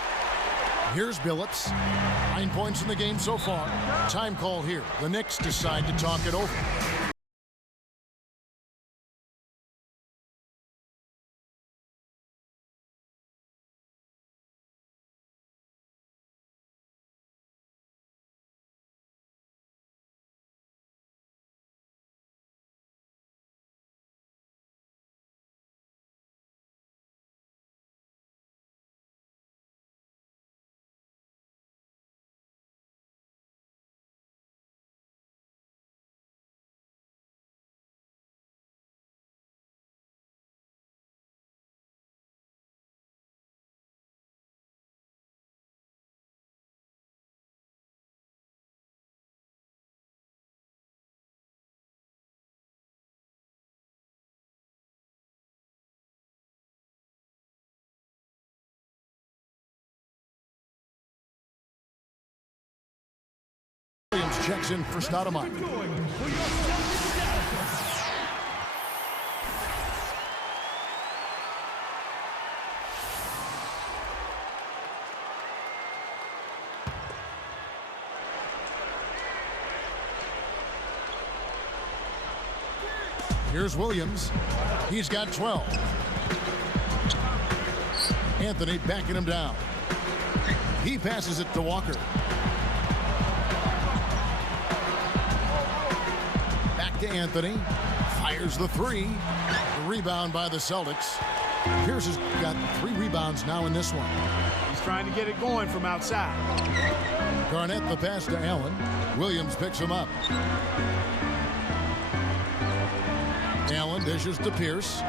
Here's Billups. 9 points in the game so far. Time call here. The Knicks decide to talk it over. checks in for Stoudemire. Here's Williams. He's got 12. Anthony backing him down. He passes it to Walker. Back to Anthony. Fires the three. The rebound by the Celtics. Pierce has got 3 rebounds now in this one. He's trying to get it going from outside. Garnett the pass to Allen. Williams picks him up. Allen dishes to Pierce.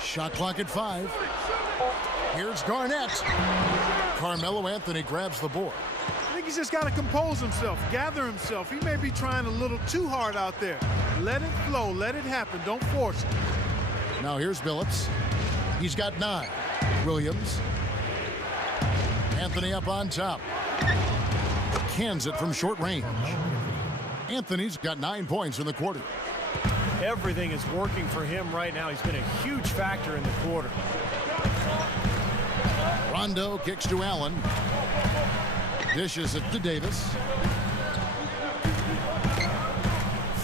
Shot clock at 5. Here's Garnett. Carmelo Anthony grabs the board. I think he's just got to compose himself, gather himself. He may be trying a little too hard out there. Let it flow, let it happen. Don't force it. Now here's Billups. He's got 9. Williams. Anthony up on top. Cans it from short range. Anthony's got 9 points in the quarter. Everything is working for him right now. He's been a huge factor in the quarter. Rondo kicks to Allen. Dishes it to Davis.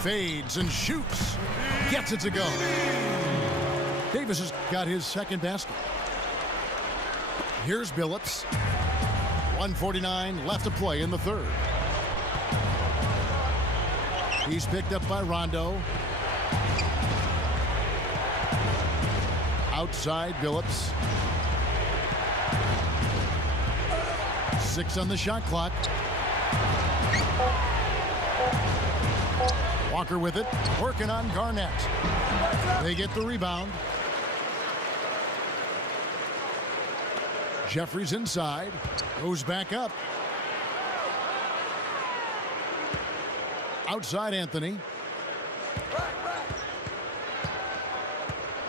Fades and shoots. Gets it to go. Davis has got his second basket. Here's Billups. 1:49 left to play in the third. He's picked up by Rondo. Outside Billups. 6 on the shot clock. Walker with it, working on Garnett. They get the rebound. Jeffries inside, goes back up. Outside Anthony.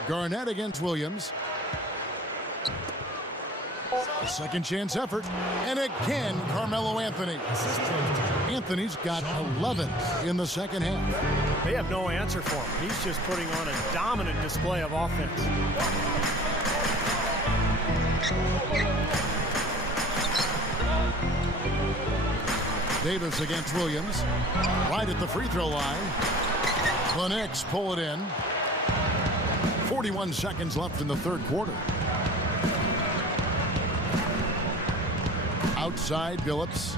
Garnett against Williams. A second chance effort. And again, Carmelo Anthony. Anthony's got 11 in the second half. They have no answer for him. He's just putting on a dominant display of offense. Davis against Williams. Right at the free throw line. The Knicks pull it in. 41 seconds left in the third quarter. Outside Billups.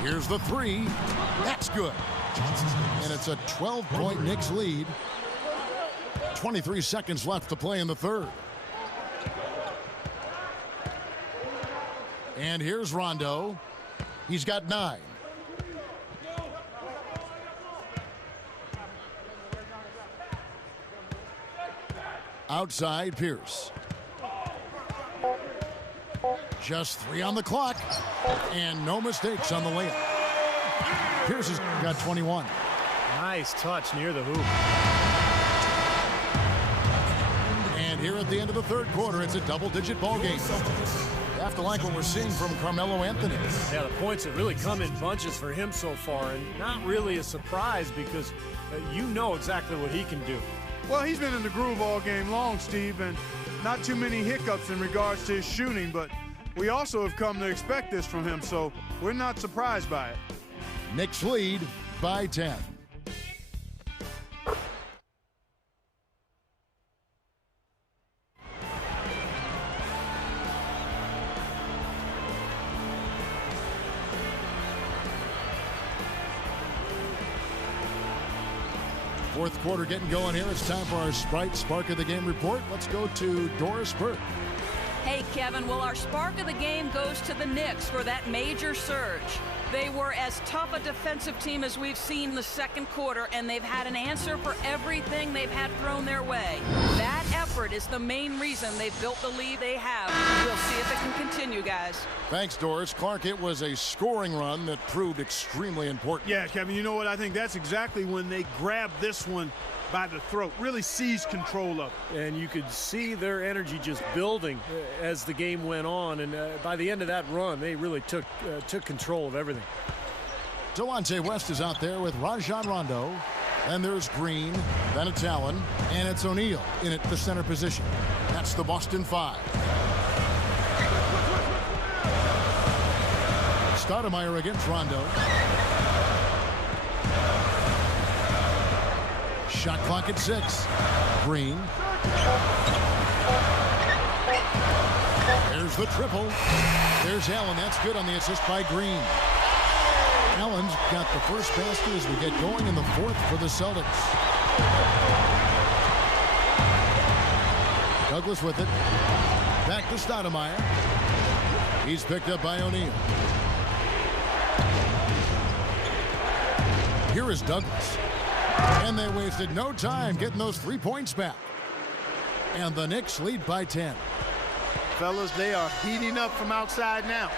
Here's the three. That's good. And it's a 12-point Knicks lead. 23 seconds left to play in the third. And here's Rondo. He's got 9. Outside Pierce. Just 3 on the clock. And no mistakes on the layup. Pierce has got 21. Nice touch near the hoop. And here at the end of the third quarter, it's a double-digit ball game. You have to like what we're seeing from Carmelo Anthony. Yeah, the points have really come in bunches for him so far, and not really a surprise because you know exactly what he can do. Well, he's been in the groove all game long, Steve, and not too many hiccups in regards to his shooting, but we also have come to expect this from him, so we're not surprised by it. Knicks lead by 10. Fourth quarter getting going here. It's time for our Sprite Spark of the Game report. Let's go to Doris Burke. Hey, Kevin. Well, our spark of the game goes to the Knicks for that major surge. They were as tough a defensive team as we've seen in the second quarter, and they've had an answer for everything they've had thrown their way. That effort effort is the main reason they've built the lead they have. We'll see if it can continue, guys. Thanks, Doris. Clark, it was a scoring run that proved extremely important. Yeah, Kevin, you know what? I think that's exactly when they grabbed this one by the throat, really seized control of it. And you could see their energy just building as the game went on. And by the end of that run, they really took control of everything. Delonte West is out there with Rajon Rondo. And there's Green, then it's Allen, and it's O'Neal in at the center position. That's the Boston 5. Stoudemire against Rondo. Shot clock at 6. Green. There's the triple. There's Allen. That's good on the assist by Green. Allen's got the first basket as we get going in the fourth for the Celtics. Douglas with it. Back to Stoudemire. He's picked up by O'Neal. Here is Douglas. And they wasted no time getting those 3 points back. And the Knicks lead by 10. Fellas, they are heating up from outside now.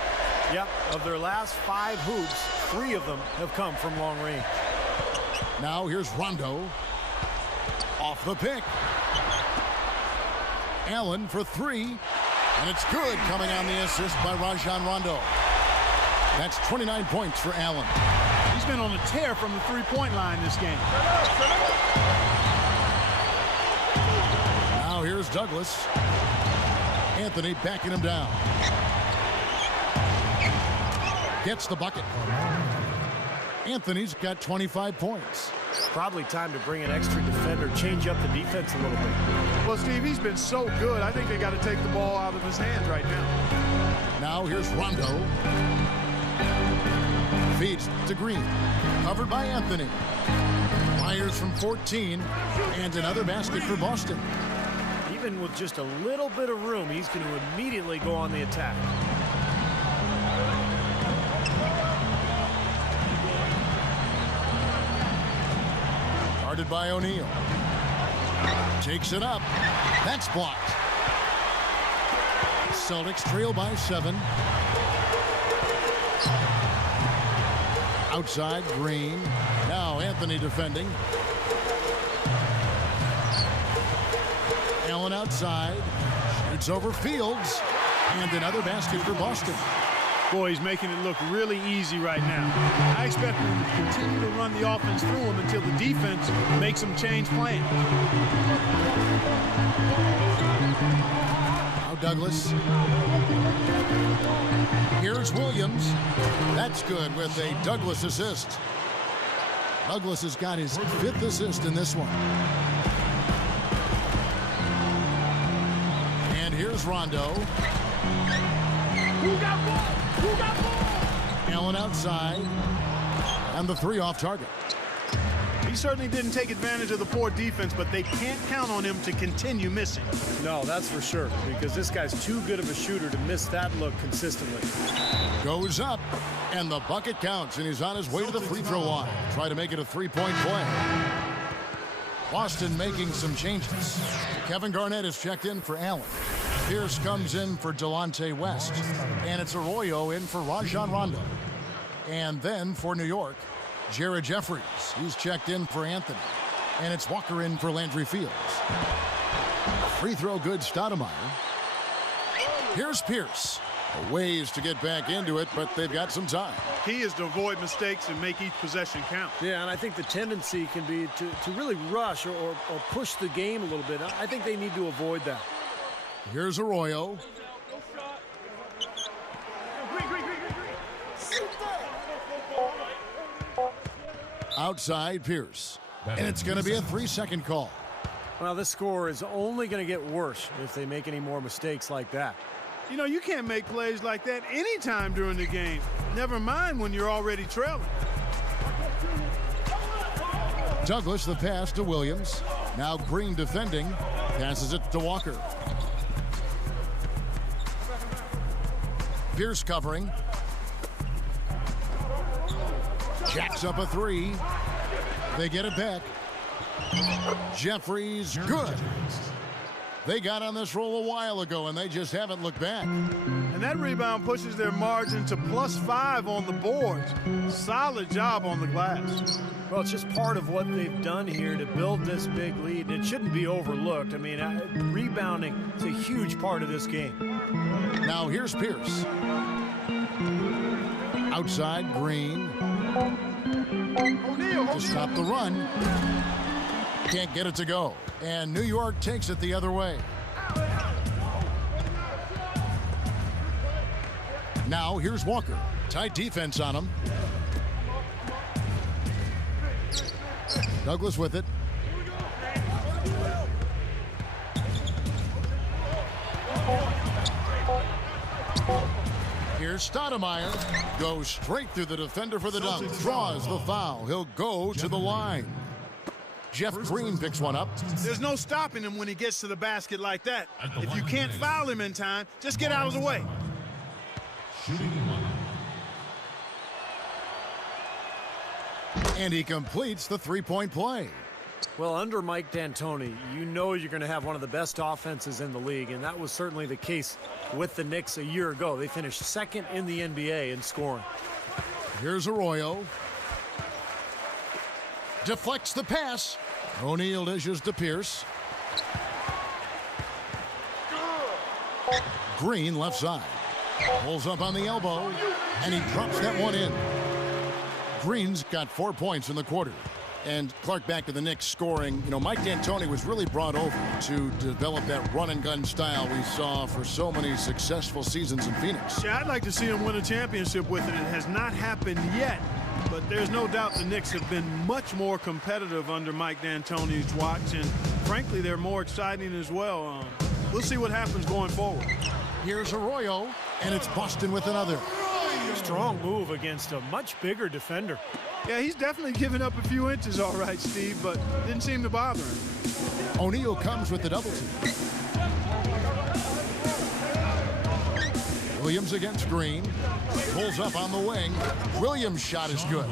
Yep, of their last 5 hoops, 3 of them have come from long range. Now here's Rondo. Off the pick. Allen for 3. And it's good, coming on the assist by Rajon Rondo. That's 29 points for Allen. He's been on a tear from the three-point line this game. Now here's Douglas. Anthony backing him down. Gets the bucket. Anthony's got 25 points. Probably time to bring an extra defender, change up the defense a little bit. Well, Steve, he's been so good. I think they got to take the ball out of his hands right now. Now here's Rondo. Feeds to Green. Covered by Anthony. Fires from 14. And another basket for Boston. Even with just a little bit of room, he's going to immediately go on the attack. Guarded by O'Neal. Takes it up. That's blocked. Celtics trail by 7. Outside, Green. Now Anthony defending. Allen outside. Shoots over Fields. And another basket for Boston. Boy, he's making it look really easy right now. I expect him to continue to run the offense through him until the defense makes him change plans. Now Douglas. Here's Williams. That's good with a Douglas assist. Douglas has got his 5th assist in this one. And here's Rondo. Who got ball? Who got ball? Allen outside. And the 3 off target. He certainly didn't take advantage of the poor defense, but they can't count on him to continue missing. No, that's for sure, because this guy's too good of a shooter to miss that look consistently. Goes up, and the bucket counts, and he's on his way to the free throw line. Try to make it a 3-point play. Boston making some changes. Kevin Garnett is checked in for Allen. Pierce comes in for Delonte West. And it's Arroyo in for Rajon Rondo. And then for New York, Jared Jeffries. He's checked in for Anthony. And it's Walker in for Landry Fields. Free throw good, Stoudemire. Here's Pierce. A ways to get back into it, but they've got some time. Key is to avoid mistakes and make each possession count. Yeah, and I think the tendency can be to really rush or push the game a little bit. I think they need to avoid that. Here's Arroyo. Outside Pierce. And it's going to be a 3-second call. Well, this score is only going to get worse if they make any more mistakes like that. You know, you can't make plays like that anytime during the game. Never mind when you're already trailing. Douglas, the pass to Williams. Now Green defending. Passes it to Walker. Pierce covering. Jacks up a 3. They get it back. Jeffries, good. They got on this roll a while ago, and they just haven't looked back. And that rebound pushes their margin to +5 on the boards. Solid job on the glass. Well, it's just part of what they've done here to build this big lead. It shouldn't be overlooked. I mean, rebounding is a huge part of this game. Now here's Pierce. Outside, Green. To stop the run. Can't get it to go. And New York takes it the other way. Now here's Walker. Tight defense on him. Douglas with it. Here's Stoudemire. Goes straight through the defender for the dunk. Draws the foul. He'll go to the line. Jeff Green picks one up. There's no stopping him when he gets to the basket like that. If you can't foul him in time, just get out of the way. And he completes the three-point play. Well, under Mike D'Antoni, you know you're going to have one of the best offenses in the league, and that was certainly the case with the Knicks a year ago. They finished second in the NBA in scoring. Here's Arroyo. Deflects the pass. O'Neal dishes to Pierce. Green left side. Pulls up on the elbow, and he drops that one in. Green's got 4 points in the quarter. And Clark, back to the Knicks scoring. You know, Mike D'Antoni was really brought over to develop that run-and-gun style we saw for so many successful seasons in Phoenix. Yeah, I'd like to see him win a championship with it. It has not happened yet, but there's no doubt the Knicks have been much more competitive under Mike D'Antoni's watch, and frankly, they're more exciting as well. We'll see what happens going forward. Here's Arroyo, and it's Boston with another. Strong move against a much bigger defender. Yeah, he's definitely given up a few inches, all right, Steve, but didn't seem to bother him. O'Neal comes with the double team. Williams against Green. Pulls up on the wing. Williams' shot is good.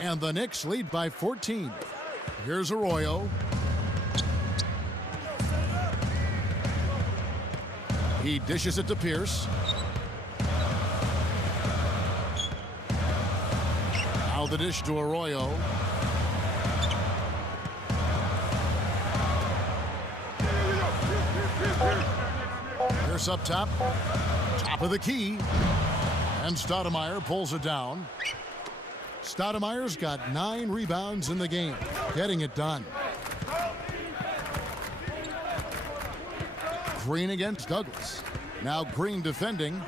And the Knicks lead by 14. Here's Arroyo. He dishes it to Pierce. Now the dish to Arroyo. Pierce up top. Top of the key. And Stoudemire pulls it down. Stoudemire's got 9 rebounds in the game. Getting it done. Green against Douglas. Now Green defending.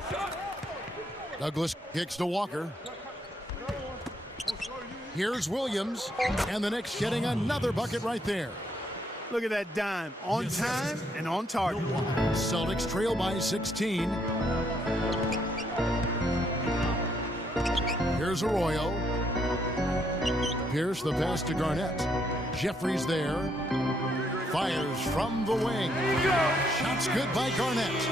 Douglas kicks to Walker. Here's Williams, and the Knicks getting another bucket right there. Look at that dime. On time and on target. Celtics trail by 16. Here's Arroyo. Pierce the pass to Garnett. Jeffries there. Fires from the wing. Shots good by Garnett.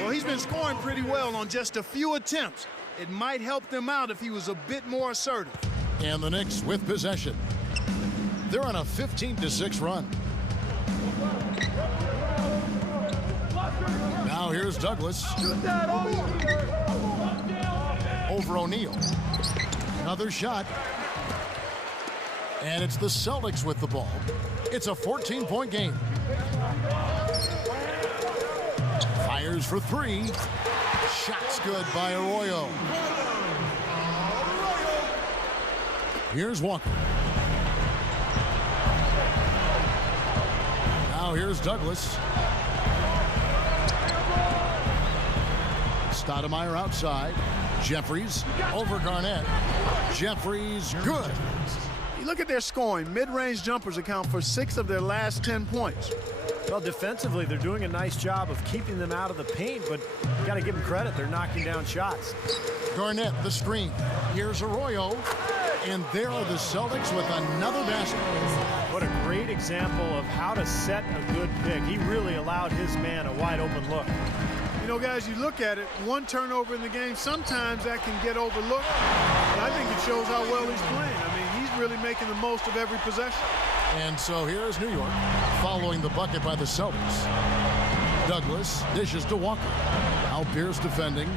Well, he's been scoring pretty well on just a few attempts. It might help them out if he was a bit more assertive. And the Knicks with possession. They're on a 15-6 run. Now here's Douglas. Over O'Neal. Another shot. And it's the Celtics with the ball. It's a 14-point game. Fires for 3. Shots good by Arroyo. Here's Walker. Now here's Douglas. Stoudemire outside. Jeffries over Garnett. Jeffries good. You look at their scoring. Mid-range jumpers account for 6 of their last 10 points. Well, defensively, they're doing a nice job of keeping them out of the paint, but you got to give them credit. They're knocking down shots. Garnett, the screen. Here's Arroyo. And there are the Celtics with another basket. What a great example of how to set a good pick. He really allowed his man a wide-open look. You know, guys, you look at it, one turnover in the game, sometimes that can get overlooked. But I think it shows how well he's playing. I mean, he's really making the most of every possession. And so here's New York following the bucket by the Celtics. Douglas dishes to Walker. Now Pierce defending.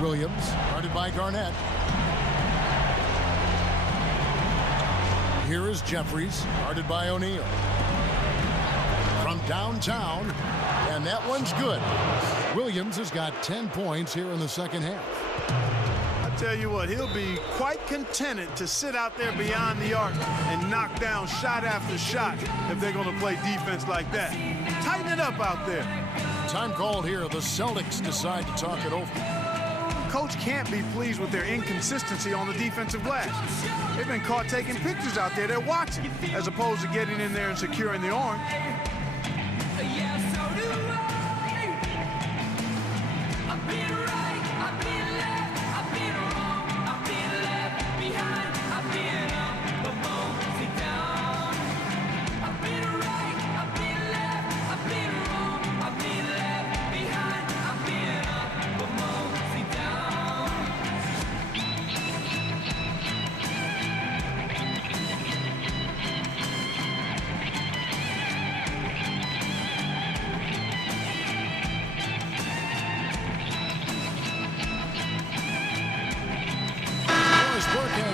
Williams guarded by Garnett. Here is Jeffries guarded by O'Neal. From downtown, and that one's good. Williams has got 10 points here in the second half. I tell you what, he'll be quite contented to sit out there beyond the arc and knock down shot after shot if they're going to play defense like that. Tighten it up out there. Time called here. The Celtics decide to talk it over. Coach can't be pleased with their inconsistency on the defensive glass. They've been caught taking pictures out there. They're watching as opposed to getting in there and securing the arm.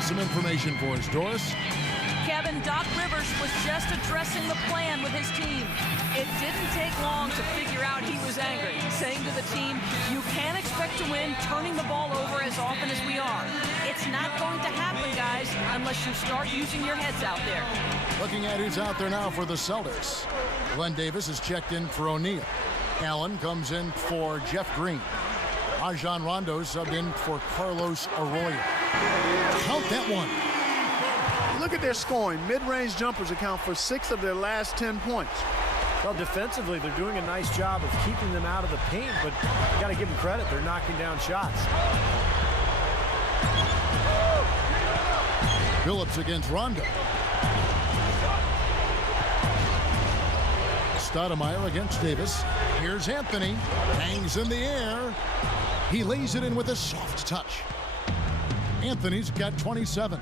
Some information for us, Doris. Kevin, Doc Rivers was just addressing the plan with his team. It didn't take long to figure out he was angry, saying to the team, you can't expect to win turning the ball over as often as we are. It's not going to happen, guys, unless you start using your heads out there. Looking at who's out there now for the Celtics. Glenn Davis is checked in for O'Neal. Allen comes in for Jeff Green. Rajon Rondo subbed in for Carlos Arroyo. Count that one. Look at their scoring. Mid-range jumpers account for 6 of their last 10 points. Well, defensively, they're doing a nice job of keeping them out of the paint, but you got to give them credit. They're knocking down shots. Phillips against Rondo. Stoudemire against Davis. Here's Anthony. Hangs in the air. He lays it in with a soft touch. Anthony's got 27.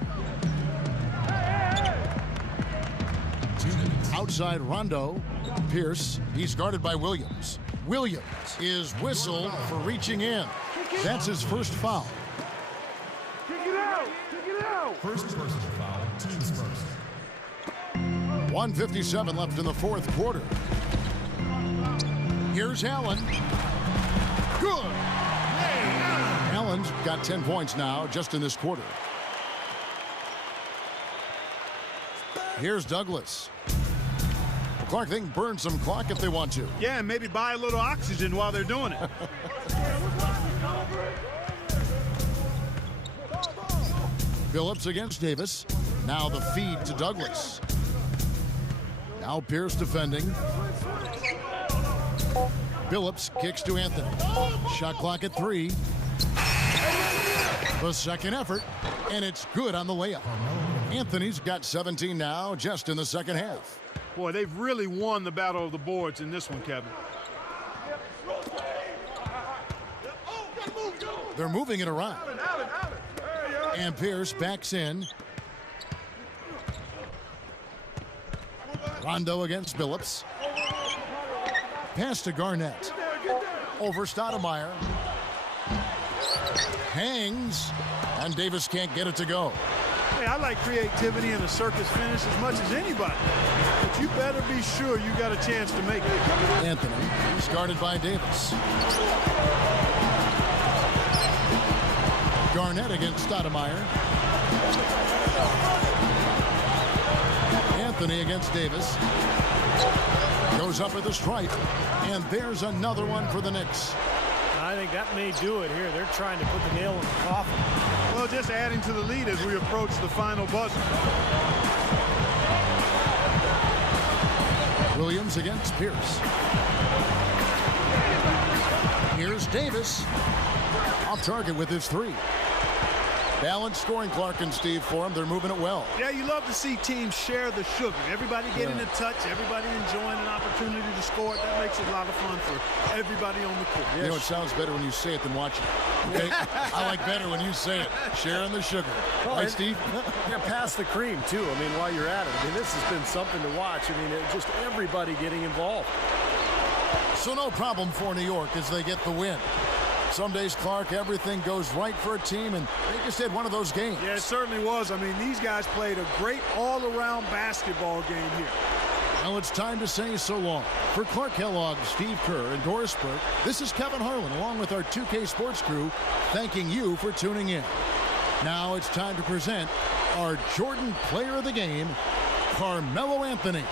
Outside Rondo. Pierce. He's guarded by Williams. Williams is whistled for reaching in. That's his first foul. First personal foul, team's first. 1:57 left in the fourth quarter. Here's Allen. Good. Allen's got 10 points now just in this quarter. Here's Douglas. Clark, they can burn some clock if they want to. Yeah, and maybe buy a little oxygen while they're doing it. Phillips against Davis. Now the feed to Douglas. Now Pierce defending. Phillips kicks to Anthony. Shot clock at 3. The second effort, and it's good on the layup. Anthony's got 17 now just in the second half. Boy, they've really won the battle of the boards in this one, Kevin. They're moving it around. And Pierce backs in. Rondo against Phillips. Pass to Garnett. Over Stoudemire. Hangs. And Davis can't get it to go. Hey, I like creativity in a circus finish as much as anybody. But you better be sure you got a chance to make it. Anthony is guarded by Davis. Garnett against Stoudemire. Anthony against Davis. Goes up at the stripe. And there's another one for the Knicks. I think that may do it here. They're trying to put the nail in the coffin. Well, just adding to the lead as we approach the final buzzer. Williams against Pierce. Here's Davis. Off target with his 3. Balanced scoring, Clark and Steve, for them. They're moving it well. Yeah, you love to see teams share the sugar. Everybody getting a touch, everybody enjoying an opportunity to score. That makes it a lot of fun for everybody on the court. You know, it sounds better when you say it than watching it. Okay? I like better when you say it. Sharing the sugar. Well, Right, Steve? Yeah, pass the cream, too. I mean, while you're at it. I mean, this has been something to watch. I mean, just everybody getting involved. So no problem for New York as they get the win. Some days, Clark, everything goes right for a team, and they just had one of those games. Yeah, it certainly was. I mean, these guys played a great all-around basketball game here. Well, it's time to say so long. For Clark Kellogg, Steve Kerr, and Doris Burke, this is Kevin Harlan, along with our 2K Sports crew, thanking you for tuning in. Now it's time to present our Jordan Player of the Game, Carmelo Anthony.